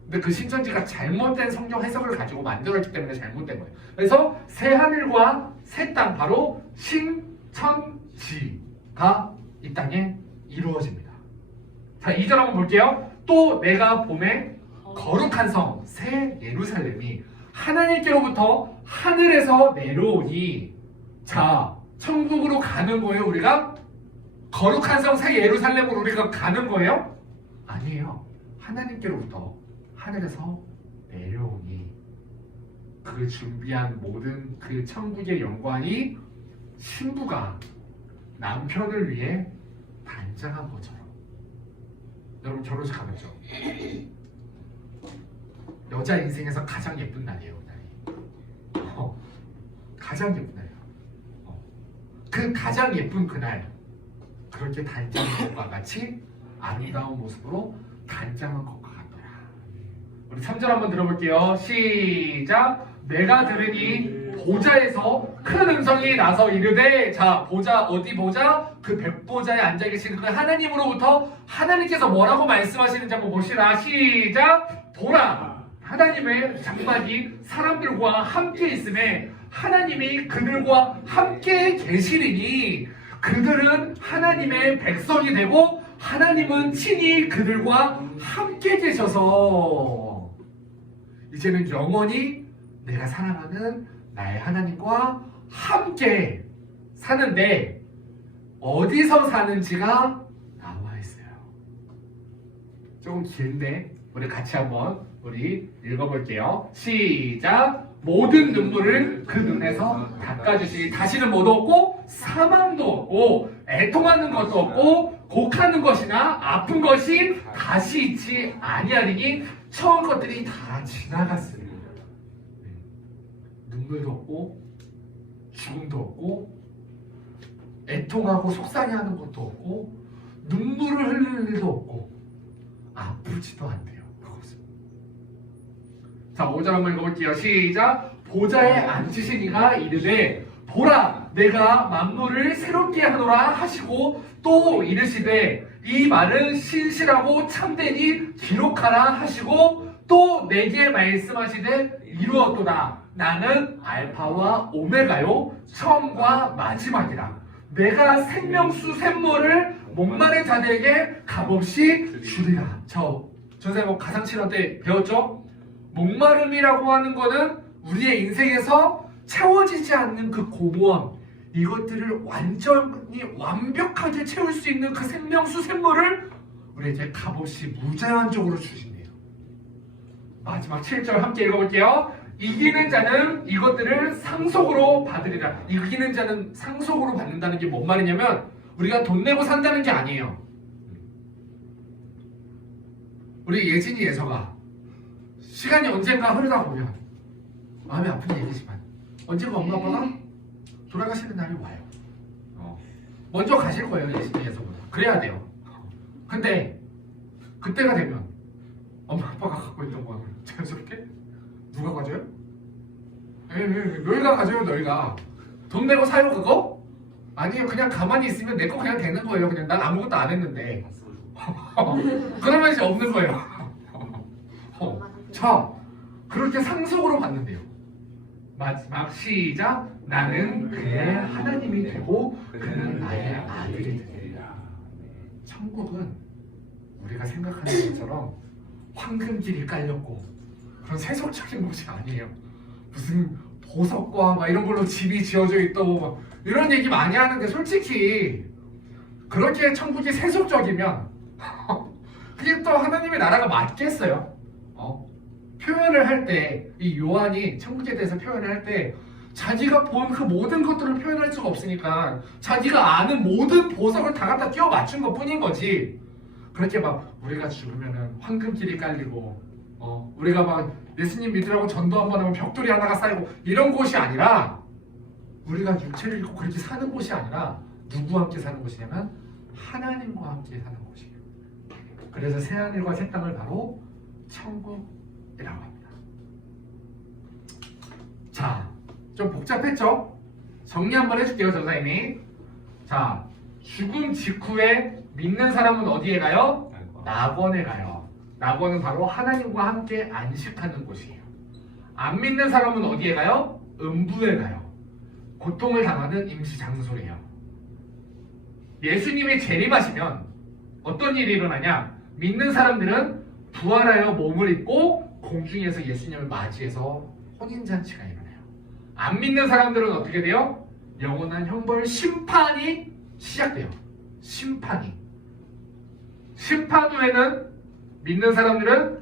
근데 그 신천지가 잘못된 성경 해석을 가지고 만들었기 때문에 잘못된 거예요. 그래서 새 하늘과 새 땅, 바로 신천지가 이 땅에 이루어집니다. 자, 2절 한번 볼게요. 또 내가 봄에 거룩한 성 새 예루살렘이 하나님께로부터 하늘에서 내려오니, 자, 천국으로 가는 거예요. 우리가 거룩한 성 새 예루살렘으로 우리가 가는 거예요? 아니에요. 하나님께로부터 하늘에서 내려오니, 그 준비한 모든 그 천국의 영광이 신부가 남편을 위해 단장한 것처럼. 여러분 결혼식 가봤죠? 여자 인생에서 가장 예쁜 날이에요, 그날이. 가장 예쁜 날이에요. 그 가장 예쁜 그날, 그렇게 단장한 것과 같이 아름다운 모습으로 단장한 것과 같더라. 우리 3절 한번 들어볼게요. 시작. 내가 들으니 보좌에서 큰 음성이 나서 이르되, 자, 보좌, 어디 보좌? 그 백보좌에 앉아 계시는 그 하나님으로부터 하나님께서 뭐라고 말씀하시는지 한번 보시라. 시작. 보라, 하나님의 장막이 사람들과 함께 있음에 하나님이 그들과 함께 계시리니 그들은 하나님의 백성이 되고 하나님은 친히 그들과 함께 계셔서 이제는 영원히 내가 사랑하는 나의 하나님과 함께 사는데, 어디서 사는지가 나와 있어요. 조금 긴데 우리 같이 한번 우리 읽어볼게요. 시작. 모든 눈물을 그 눈에서 닦아주시니 다시는 못 없고 사망도 없고 애통하는 것도 없고 곡하는 것이나 아픈 것이 다시 있지 아니하리니 처음 것들이 다 지나갔습니다. 눈물도 없고 죽음도 없고 애통하고 속상해하는 것도 없고 눈물을 흘릴 일도 없고 아프지도 않대요. 그것은. 자, 5절 한번 읽어볼게요. 시작. 보좌에 앉으신 이가 이르되 보라 내가 만물을 새롭게 하노라 하시고 또 이르시되 이 말은 신실하고 참되니 기록하라 하시고 또 내게 말씀하시되 이루었도다. 나는 알파와 오메가요 처음과 마지막이라. 내가 생명수 샘물을 목마른 자들에게 값없이 주리라. 선생님 가상실험 때 배웠죠? 목마름이라고 하는 거는 우리의 인생에서 채워지지 않는 그 공허함, 이것들을 완전히 완벽하게 채울 수 있는 그 생명수 샘물을 우리에게 값없이 무제한적으로 주신대요. 마지막 7절 함께 읽어볼게요. 이기는 자는 이것들을 상속으로 받으리라. 이기는 자는 상속으로 받는다는 게 뭔 말이냐면 우리가 돈 내고 산다는 게 아니에요. 우리 예진이 예서가 시간이 언젠가 흐르다 보면 마음이 아픈 얘기지만 언젠가 엄마 아빠가 돌아가시는 날이 와요. 먼저 가실 거예요. 예진이 예서보다. 그래야 돼요. 근데 그때가 되면 엄마 아빠가 갖고 있던 거를 자연스럽게 누가 가져요? 너희가 가져요. 너희가 돈 내고 사요 그거? 아니요. 그냥 가만히 있으면 내 거 그냥 되는 거예요. 그냥 난 아무것도 안 했는데 그러면 이제 없는 거예요. 자, 그렇게 상속으로 받는데요. 마지막 시작. 나는 그의 하나님이 되고 그는 나의 아들이 되리라. 천국은 우리가 생각하는 것처럼 황금길이 깔렸고 그런 세속적인 곳이 아니에요. 무슨 보석과 막 이런 걸로 집이 지어져 있고 이런 얘기 많이 하는데 솔직히 그렇게 천국이 세속적이면 그게 또 하나님의 나라가 맞겠어요? 표현을 할 때 이 요한이 천국에 대해서 표현을 할 때 자기가 본 그 모든 것들을 표현할 수가 없으니까 자기가 아는 모든 보석을 다 갖다 끼워 맞춘 것 뿐인 거지. 그렇게 막 우리가 죽으면은 황금길이 깔리고 우리가 막 예수님 믿으라고 전도 한번 하면 벽돌이 하나가 쌓이고 이런 곳이 아니라 우리가 육체를 입고 그렇게 사는 곳이 아니라 누구와 함께 사는 곳이냐면 하나님과 함께 사는 곳이에요. 그래서 새하늘과 새 땅을 바로 천국이라고 합니다. 자, 좀 복잡했죠? 정리 한번 해줄게요, 전사님이. 자, 죽음 직후에 믿는 사람은 어디에 가요? 낙원에 가요. 낙원은 바로 하나님과 함께 안식하는 곳이에요. 안 믿는 사람은 어디에 가요? 음부에 가요. 고통을 당하는 임시 장소예요. 예수님이 재림하시면 어떤 일이 일어나냐? 믿는 사람들은 부활하여 몸을 입고 공중에서 예수님을 맞이해서 혼인잔치가 일어나요. 안 믿는 사람들은 어떻게 돼요? 영원한 형벌 심판이 시작돼요. 심판 후에는 믿는 사람들은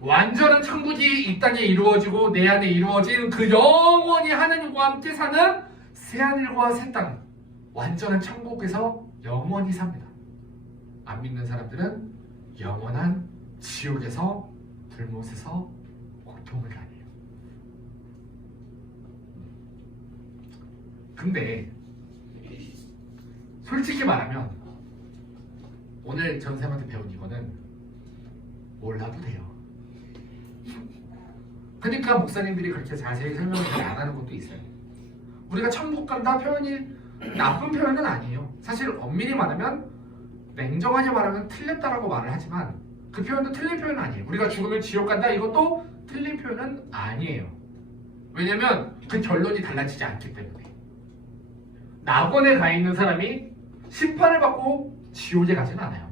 완전한 천국이 이 땅에 이루어지고 내 안에 이루어진 그 영원히 하나님과 함께 사는 새하늘과 새 땅, 완전한 천국에서 영원히 삽니다. 안 믿는 사람들은 영원한 지옥에서 불못에서 고통을 가네요. 근데 솔직히 말하면 오늘 전쌤한테 배운 이거는 몰라도 돼요. 그러니까 목사님들이 그렇게 자세히 설명을 잘 안 하는 것도 있어요. 우리가 천국 간다 표현이 나쁜 표현은 아니에요. 사실 엄밀히 말하면 냉정하게 말하면 틀렸다라고 말을 하지만 그 표현도 틀린 표현은 아니에요. 우리가 죽으면 지옥 간다 이것도 틀린 표현은 아니에요. 왜냐면 그 결론이 달라지지 않기 때문에. 낙원에 가 있는 사람이 심판을 받고 지옥에 가지는 않아요.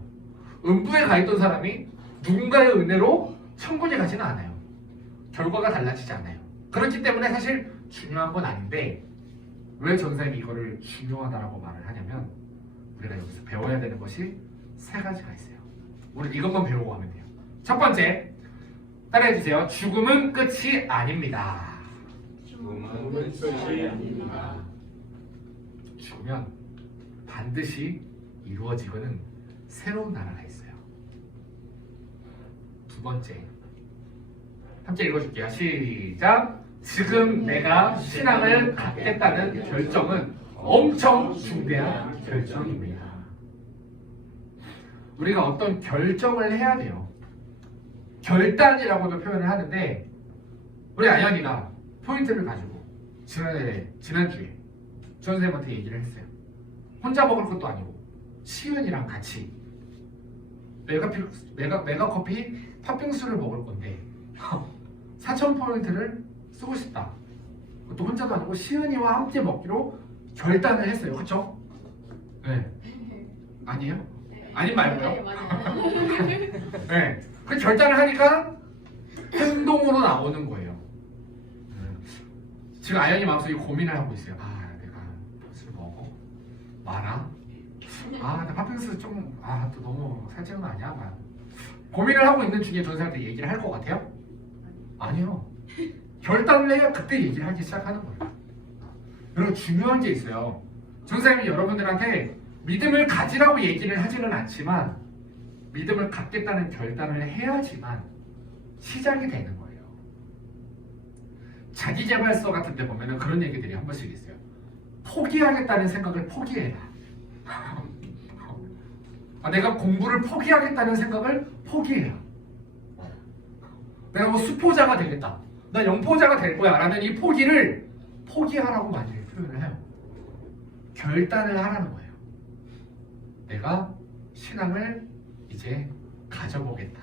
음부에 가 있던 사람이 누군가의 은혜로 천국에 가지는 않아요. 결과가 달라지지 않아요. 그렇기 때문에 사실 중요한 건 아닌데 왜 전사님이 이거를 중요하다라고 말을 하냐면 우리가 여기서 배워야 되는 것이 세 가지가 있어요. 우리 이것만 배우고 하면 돼요. 첫 번째, 따라해주세요. 죽음은 끝이 아닙니다. 죽음은 끝이 아닙니다. 죽으면 반드시 이루어지고는 새로운 나라가 있어요. 두 번째, 함께 읽어줄게요. 시작. 지금 내가 신앙을 갖겠다는 결정은 엄청 중대한 결정입니다. 우리가 어떤 결정을 해야 돼요. 결단이라고도 표현을 하는데 우리 아연이가 포인트를 가지고 지난주에 전선생님한테 얘기를 했어요. 혼자 먹을 것도 아니고 시은이랑 같이 메가커피 팥빙수를 먹을 건데 4,000포인트를 쓰고 싶다. 또 혼자도 아니고 시은이와 함께 먹기로 결단을 했어요. 그렇죠? 네. 아니에요? 아님 말고요. 네. 그 결단을 하니까 행동으로 나오는 거예요. 지금 아연이 마음속에 고민을 하고 있어요. 아, 내가 팥을 먹어? 많아? 아, 나 팥빙수 좀, 또 너무 살찌는 거 아니야? 고민을 하고 있는 중에 전사한테 얘기를 할 것 같아요? 아니요. 결단을 해야 그때 얘기를 하기 시작하는 거예요. 여러분, 중요한 게 있어요. 전사님이 여러분들한테 믿음을 가지라고 얘기를 하지는 않지만 믿음을 갖겠다는 결단을 해야지만 시작이 되는 거예요. 자기계발서 같은 데 보면 그런 얘기들이 한 번씩 있어요. 포기하겠다는 생각을 포기해라. 내가 공부를 포기하겠다는 생각을 포기해라. 내가 뭐 수포자가 되겠다. 나 영포자가 될 거야 라는 이 포기를 포기하라고 많이 표현을 해요. 결단을 하라는 거예요. 내가 신앙을 이제 가져보겠다.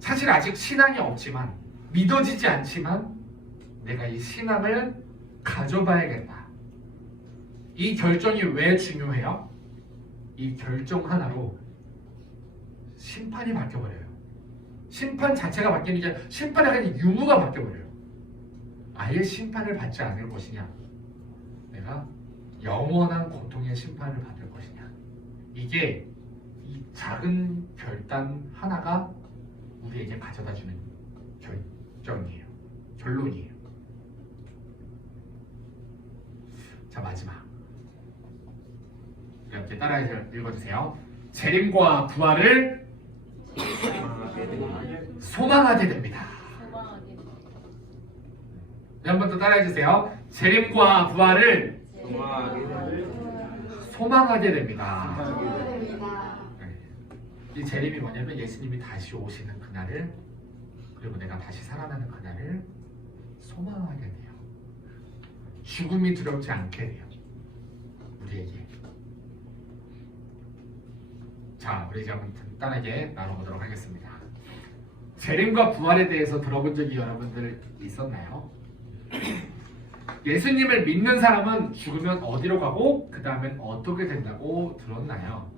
사실 아직 신앙이 없지만 믿어지지 않지만 내가 이 신앙을 가져봐야겠다. 이 결정이 왜 중요해요? 이 결정 하나로 심판이 바뀌어버려요. 심판 자체가 바뀌는 게 심판이 아닌 유무가 바뀌어버려요. 아예 심판을 받지 않을 것이냐, 내가 영원한 고통의 심판을 받을 것이냐. 이게 이 작은 결단 하나가 우리에게 가져다주는 결정이에요. 결론이에요. 자, 마지막 이렇게 따라 읽어주세요. 재림과 부활을 소망하게 됩니다. 한 번 더 따라해주세요. 재림과 부활을 소망하게 됩니다. 이 재림이 뭐냐면 예수님이 다시 오시는 그날을, 그리고 내가 다시 살아나는 그날을 소망하게 돼요. 죽음이 두렵지 않게 돼요. 우리에게. 자, 우리 이제 한번 간단하게 나눠보도록 하겠습니다. 재림과 부활에 대해서 들어본 적이 여러분들 있었나요? 예수님을 믿는 사람은 죽으면 어디로 가고 그 다음엔 어떻게 된다고 들었나요?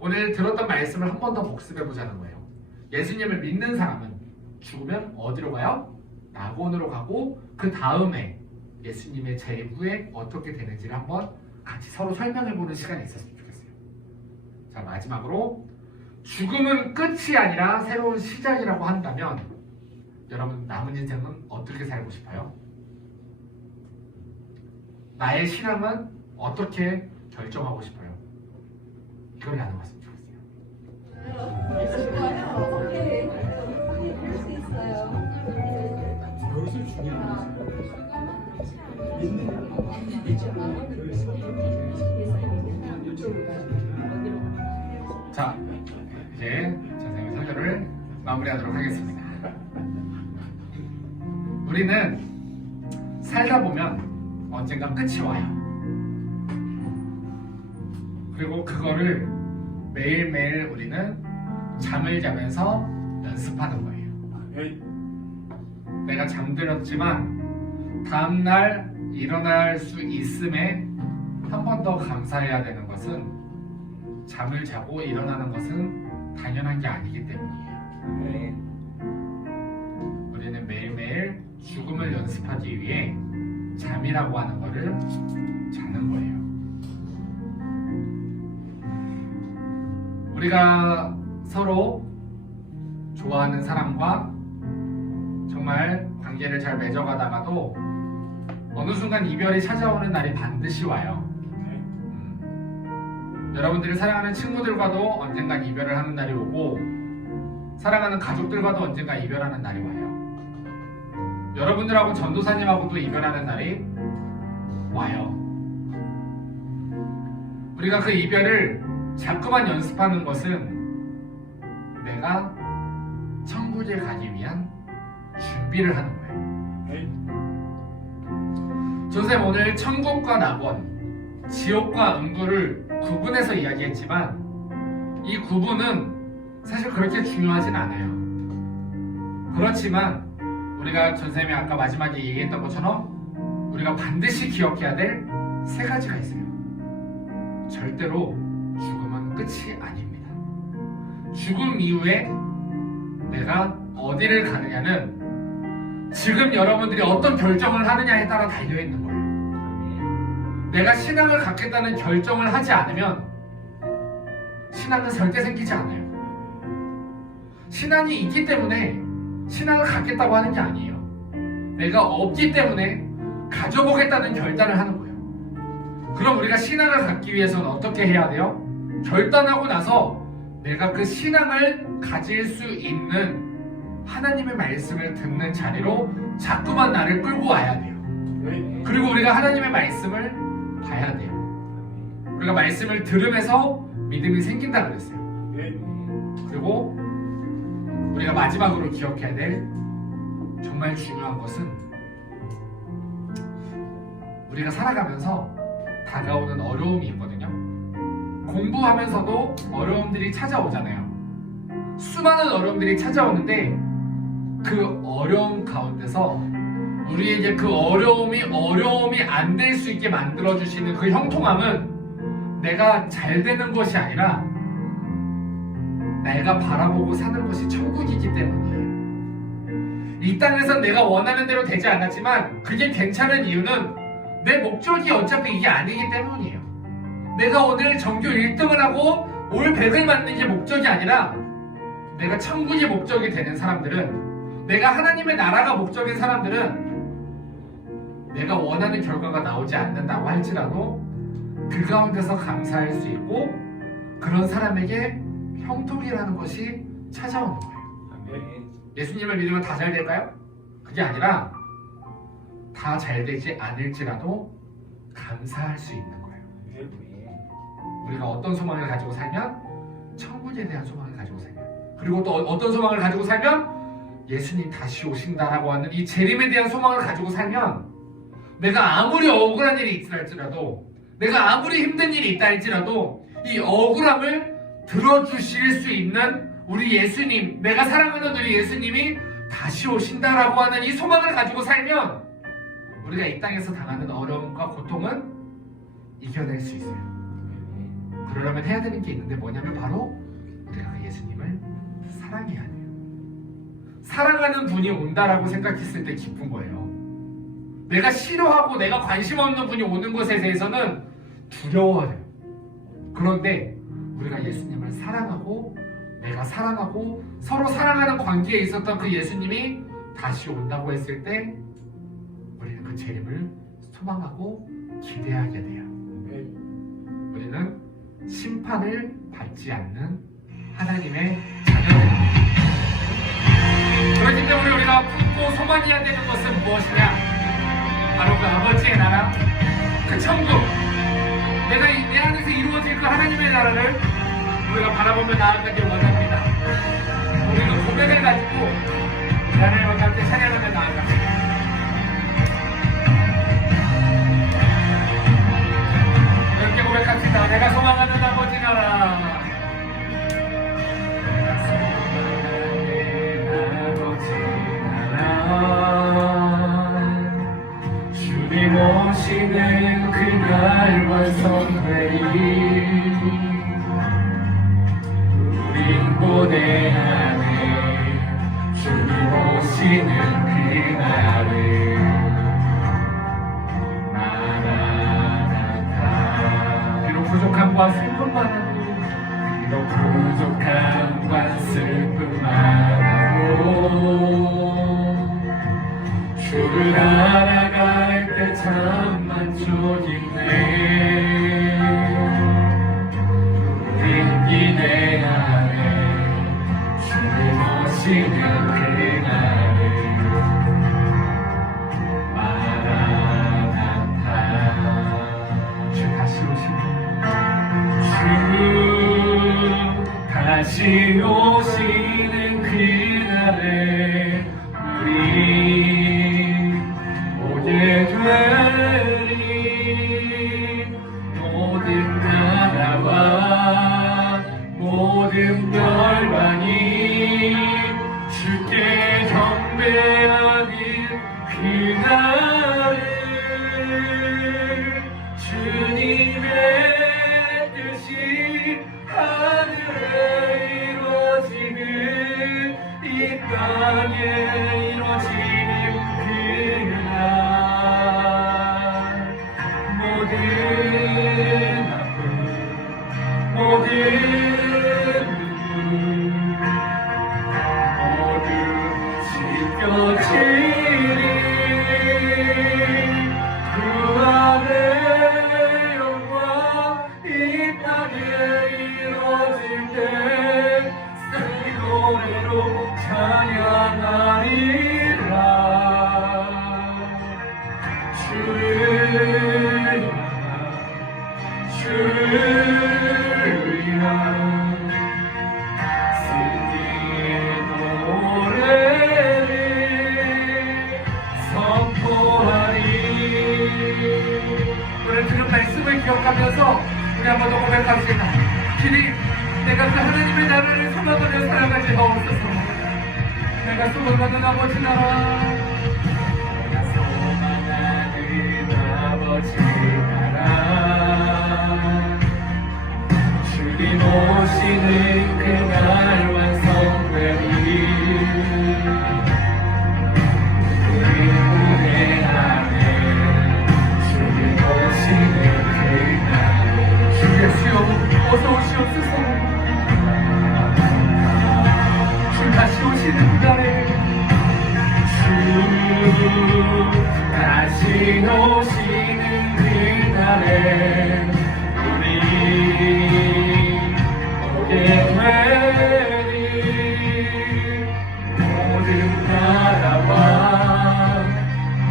오늘 들었던 말씀을 한 번 더 복습해 보자는 거예요. 예수님을 믿는 사람은 죽으면 어디로 가요? 낙원으로 가고 그 다음에 예수님의 재림 후에 어떻게 되는지를 한번 같이 서로 설명해 보는 시간이 있었으면 좋겠어요. 자, 마지막으로 죽음은 끝이 아니라 새로운 시작이라고 한다면 여러분 남은 인생은 어떻게 살고 싶어요? 나의 신앙은 어떻게 결정하고 싶어요? 이걸 나눠봤으면 좋겠어요. 여기서 중요한 자, 이제 선생님 설교를 마무리하도록 하겠습니다. 우리는 살다 보면 언젠가 끝이 와요. 그리고 그거를 매일매일 우리는 잠을 자면서 연습하는 거예요. 내가 잠들었지만 다음날 일어날 수 있음에 한 번 더 감사해야 되는 것은 잠을 자고 일어나는 것은 당연한 게 아니기 때문이에요. 우리는 매일매일 죽음을 연습하기 위해 잠이라고 하는 것을 자는 거예요. 우리가 서로 좋아하는 사람과 정말 관계를 잘 맺어가다가도 어느 순간 이별이 찾아오는 날이 반드시 와요. 여러분들이 사랑하는 친구들과도 언젠간 이별을 하는 날이 오고 사랑하는 가족들과도 언젠가 이별하는 날이 와요. 여러분들하고 전도사님하고도 이별하는 날이 와요. 우리가 그 이별을 자꾸만 연습하는 것은 내가 천국에 가기 위한 준비를 하는 거예요. 선생님 오늘 천국과 낙원, 지옥과 음부를 구분해서 이야기했지만 이 구분은 사실 그렇게 중요하진 않아요. 그렇지만 우리가 선생님이 아까 마지막에 얘기했던 것처럼 우리가 반드시 기억해야 될 세 가지가 있어요. 절대로 죽음은 끝이 아닙니다. 죽음 이후에 내가 어디를 가느냐는 지금 여러분들이 어떤 결정을 하느냐에 따라 달려있는 거예요. 내가 신앙을 갖겠다는 결정을 하지 않으면 신앙은 절대 생기지 않아요. 신앙이 있기 때문에 신앙을 갖겠다고 하는 게 아니에요. 내가 없기 때문에 가져보겠다는 결단을 하는 거예요. 그럼 우리가 신앙을 갖기 위해서는 어떻게 해야 돼요? 결단하고 나서 내가 그 신앙을 가질 수 있는 하나님의 말씀을 듣는 자리로 자꾸만 나를 끌고 와야 돼요. 그리고 우리가 하나님의 말씀을 봐야 돼요. 우리가 말씀을 들으면서 믿음이 생긴다 그랬어요. 그리고 우리가 마지막으로 기억해야 될 정말 중요한 것은 우리가 살아가면서 다가오는 어려움이 있거든요. 공부하면서도 어려움들이 찾아오잖아요. 수많은 어려움들이 찾아오는데 그 어려움 가운데서 우리에게 그 어려움이 안 될 수 있게 만들어주시는 그 형통함은 내가 잘 되는 것이 아니라 내가 바라보고 사는 것이 천국이기 때문이에요. 이 땅에서 내가 원하는 대로 되지 않았지만 그게 괜찮은 이유는 내 목적이 어차피 이게 아니기 때문이에요. 내가 오늘 전교 1등을 하고 올 100을 맞는 게 목적이 아니라 내가 천국이 목적이 되는 사람들은, 내가 하나님의 나라가 목적인 사람들은 내가 원하는 결과가 나오지 않는다고 할지라도 그 가운데서 감사할 수 있고 그런 사람에게 형통이라는 것이 찾아오는 거예요. 예수님을 믿으면 다 잘 될까요? 그게 아니라 다 잘 되지 않을지라도 감사할 수 있는 거예요. 우리가 어떤 소망을 가지고 살면 천국에 대한 소망을 가지고 살면, 그리고 또 어떤 소망을 가지고 살면 예수님 다시 오신다라고 하는 이 재림에 대한 소망을 가지고 살면 내가 아무리 억울한 일이 있다 할지라도, 내가 아무리 힘든 일이 있다 할지라도 이 억울함을 들어주실 수 있는 우리 예수님, 내가 사랑하는 우리 예수님이 다시 오신다라고 하는 이 소망을 가지고 살면 우리가 이 땅에서 당하는 어려움과 고통은 이겨낼 수 있어요. 그러려면 해야 되는 게 있는데 뭐냐면 바로 우리가 그 예수님을 사랑해야 돼요. 사랑하는 분이 온다라고 생각했을 때 기쁜 거예요. 내가 싫어하고 내가 관심 없는 분이 오는 것에 대해서는 두려워해요. 그런데 우리가 예수님을 사랑하고 내가 사랑하고 서로 사랑하는 관계에 있었던 그 예수님이 다시 온다고 했을 때 우리는 그 재림을 소망하고 기대하게 돼요. 우리는 심판을 받지 않는 하나님의 자녀들입니다. 그렇기 때문에 우리가 품고 소망해야 되는 것은 무엇이냐? 바로 그 아버지의 나라, 그 천국, 내가 내 안에서 이루어질 그 하나님의 나라를 우리가 바라보며 나아가길 원합니다. 우리는 고백을 가지고 하나님과 함께 찬양하며 나아갑니다. 이렇게 고백합시다. 내가 소망하는 아버지 나라, 내가 소망하는 아버지 나라, 주님 오시는 그날 완성되리. 우린 고대 안에 주님 오시는 그날을 마라나타. 비록 부족함과 슬픔만하고, 비록 부족함과 슬픔만하고 주를 알아갈 때 참 만족이네. 우린 기대 안에 주님 오시는 그날을 마라나타. 경배하는 그날을 주님의 뜻이 하늘에 이루어지는 이 땅에 이루어지는 그날 모든 아픔 모든 모두 씻겨지리 구원의 영광 이 땅에 이루어질 때 새 노래로 찬양하리라 주를 위한 승리의 노래를 선포하리. 오늘 들은 말씀을 기억하면서 우리 한번 더 고백합시다. 주님, 내가 그 하나님의 나라를 소망하며 살아가지 하옵소서. 내가 소망하는 아버지 나라, 내가 소망하는 아버지 나라, 주님 오시는 그날 완성되리. 우리 무대 안에 주님 오시는 그날 주 예수여 어서 오시옵소서. 주 다시 오시는 그날에 주 다시 오시는 그날에 우리 보게 되리. 모든 나라와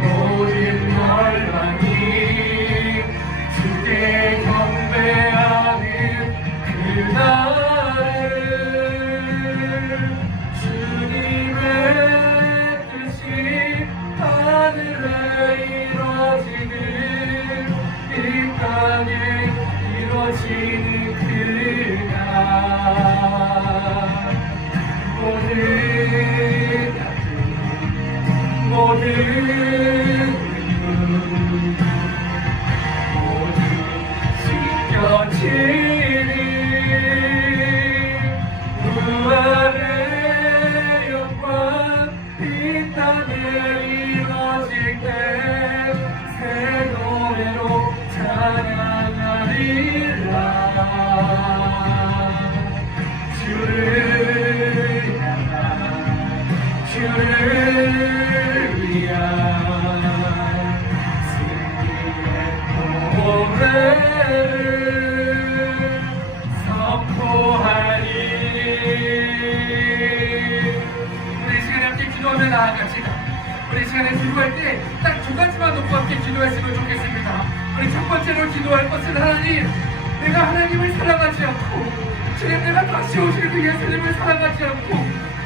모든 멸망이 주께 경배하는 그날을 주님의 뜻이 하늘에 이루어지는 이 땅에 이루어지는 그날 모든 아픔 모든 모두 씻겨지리 부활의 영광 이 땅에 이루어질 때 새 노래로 찬양하리라 주를 향한 주를 위한 승리의 노래를 선포하리. 우리 시간에 함께 기도하며 나아갑시다. 우리 시간에 기도할 때 딱 두 가지만 놓고 함께 기도했으면 좋겠습니다. 우리 첫 번째로 기도할 것은 하나님, 내가 하나님을 사랑하지 않고 주님 내가 다시 오실 그 예수님을 사랑하지 않고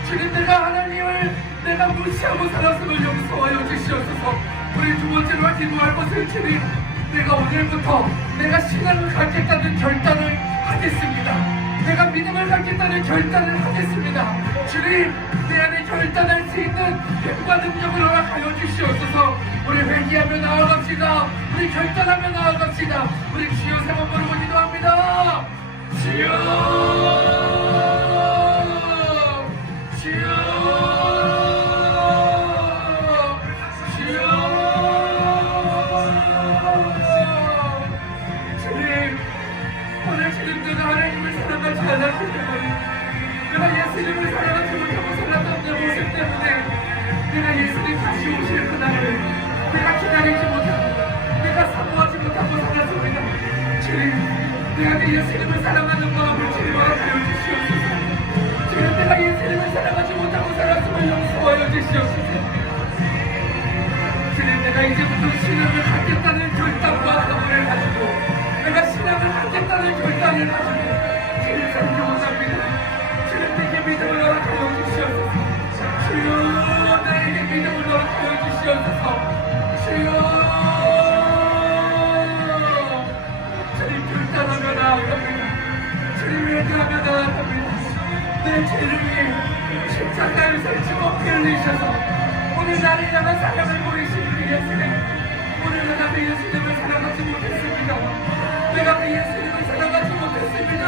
주님 내가 하나님을 내가 무시하고 살았음을 용서하여 주시옵소서. 우리 두 번째로 기도할 것은 주님, 내가 오늘부터 내가 신앙을 갖겠다는 결단을 하겠습니다. 내가 믿음을 갖겠다는 결단을 하겠습니다. 주님, 내 안에 결단할 수 있는 힘과 능력을 허락하여 주시옵소서. 우리 회개하며 나아갑시다. 우리 결단하며 나아갑시다. 우리 주여 세 번 부르고 기도합니다. 주여, 주여, 주여. 주님, 오늘 주님 내가 하나님을 사랑하지 않았기 때문에, 내가 예수님을 사랑하지 못하고 살았던 내 모습 때문에 내가 예수님 다시 오실 그날을 내가 기다리지 못하고 내가 사모하지 못하고 살았습니다. 주님, 내가 내 예수님을 사랑하는 마음을 주님 허락하여 주시옵소서. 주님, 내가 예수님을 사랑하지 못하고 살았음을 용서하여 주시옵소서. 주님, 내가 이제부터 신앙을 갖겠다는 결단과 사모를 가지고 내가 신앙을 갖겠다는 결단을 가지고 주님 살펴봅니다. 주님, 내게 믿음을 허락하여 주시옵소서. 주여, 나에게 믿음을 허락하여 주시옵소서. 주여, 주님 결단하며 나아갑니다. 주님 회개하며 나아갑니다. 내 죄를 위해 십자가에서 주먹 흘리셔서 나를 향한 사랑을 보이신 우리 예수님, 오늘 내가 그 예수님을 사랑하지 못했습니다. 내가 그 예수님을 사랑하지 못했습니다.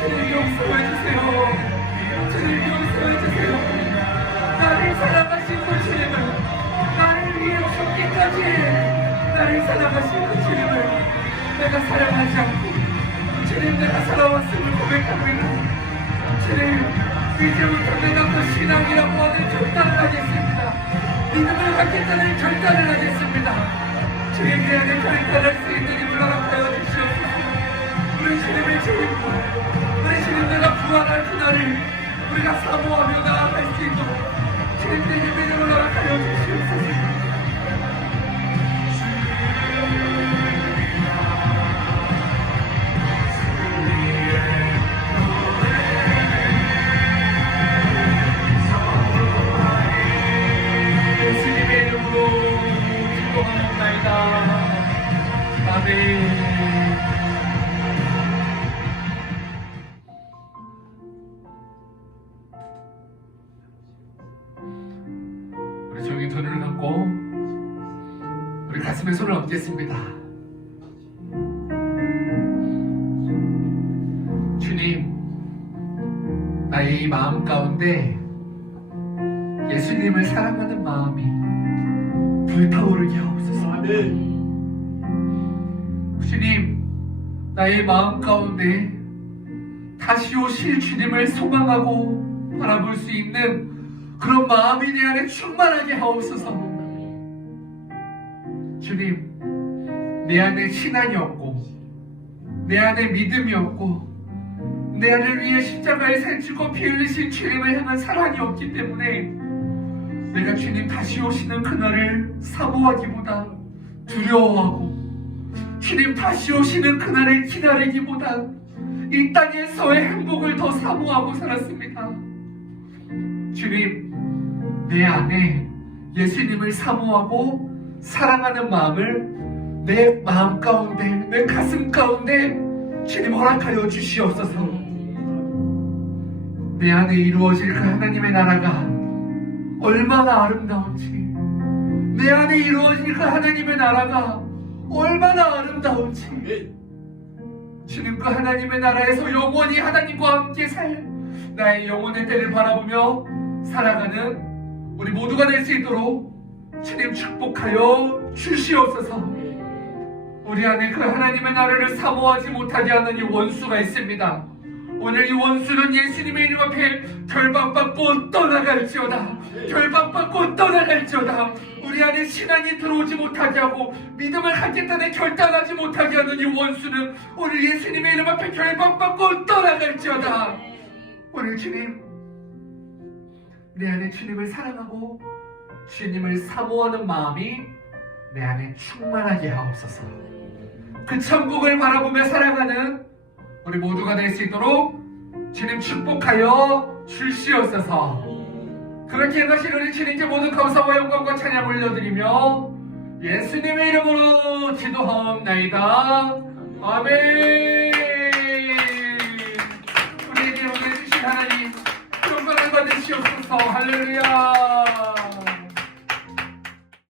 주님 용서해주세요. 주님 용서해주세요. 나를 사랑하신 그 주님을, 나를 위해 죽기까지 나를 사랑하신 그 주님을 내가 사랑하지 않고 주님 내가 살아왔음을 고백합니다. 주님 이제부터 내가 그 신앙이라고 하는 결단을 하겠습니다. 믿음을 갖겠다는 결단을 하겠습니다. 주님 내 안에 결단할 수 있는 힘을 허락하여 주시옵소서. 우리 주님의 주님, 우리 주님 내가 부활할 그날을 우리가 사모하며 나아갈 수 있도록 주님 내 힘의 힘을 허락하여 주시옵소서. 예수님의 이름으로 기도하옵나이다. 아멘. 우리 조용히 두 눈을 감고 우리 가슴에 손을 얹겠습니다. 주님, 나의 이 마음 가운데 예수님을 사랑하는 마음이 불타오르게 하옵소서. 주님, 나의 마음 가운데 다시 오실 주님을 소망하고 바라볼 수 있는 그런 마음이 내 안에 충만하게 하옵소서. 주님, 내 안에 신앙이 없고 내 안에 믿음이 없고 내 안을 위해 십자가에 살찌고 피 흘리신 주님을 향한 사랑이 없기 때문에 내가 주님 다시 오시는 그날을 사모하기보다 두려워하고 주님 다시 오시는 그날을 기다리기보다 이 땅에서의 행복을 더 사모하고 살았습니다. 주님, 내 안에 예수님을 사모하고 사랑하는 마음을 내 마음 가운데, 내 가슴 가운데 주님 허락하여 주시옵소서. 내 안에 이루어질 그 하나님의 나라가 얼마나 아름다운지, 내 안에 이루어질 그 하나님의 나라가 얼마나 아름다운지, 주님 그 하나님의 나라에서 영원히 하나님과 함께 살 나의 영혼의 때를 바라보며 살아가는 우리 모두가 될 수 있도록 주님 축복하여 주시옵소서. 우리 안에 그 하나님의 나라를 사모하지 못하게 하는 이 원수가 있습니다. 오늘 이 원수는 예수님의 이름 앞에 결박받고 떠나갈지어다. 결박받고 떠나갈지어다. 우리 안에 신앙이 들어오지 못하게 하고 믿음을 갖겠다는 결단하지 못하게 하는 이 원수는 오늘 예수님의 이름 앞에 결박받고 떠나갈지어다. 오늘 주님, 내 안에 주님을 사랑하고 주님을 사모하는 마음이 내 안에 충만하게 하옵소서. 그 천국을 바라보며 살아가는 우리 모두가 될 수 있도록 주님 축복하여 주시옵소서. 그렇게 행하신 우리 주님께 모든 감사와 영광과 찬양 올려드리며 예수님의 이름으로 기도하옵나이다. 아멘. 우리에게 은혜 주신 하나님 영광을 받으시옵소서. 할렐루야.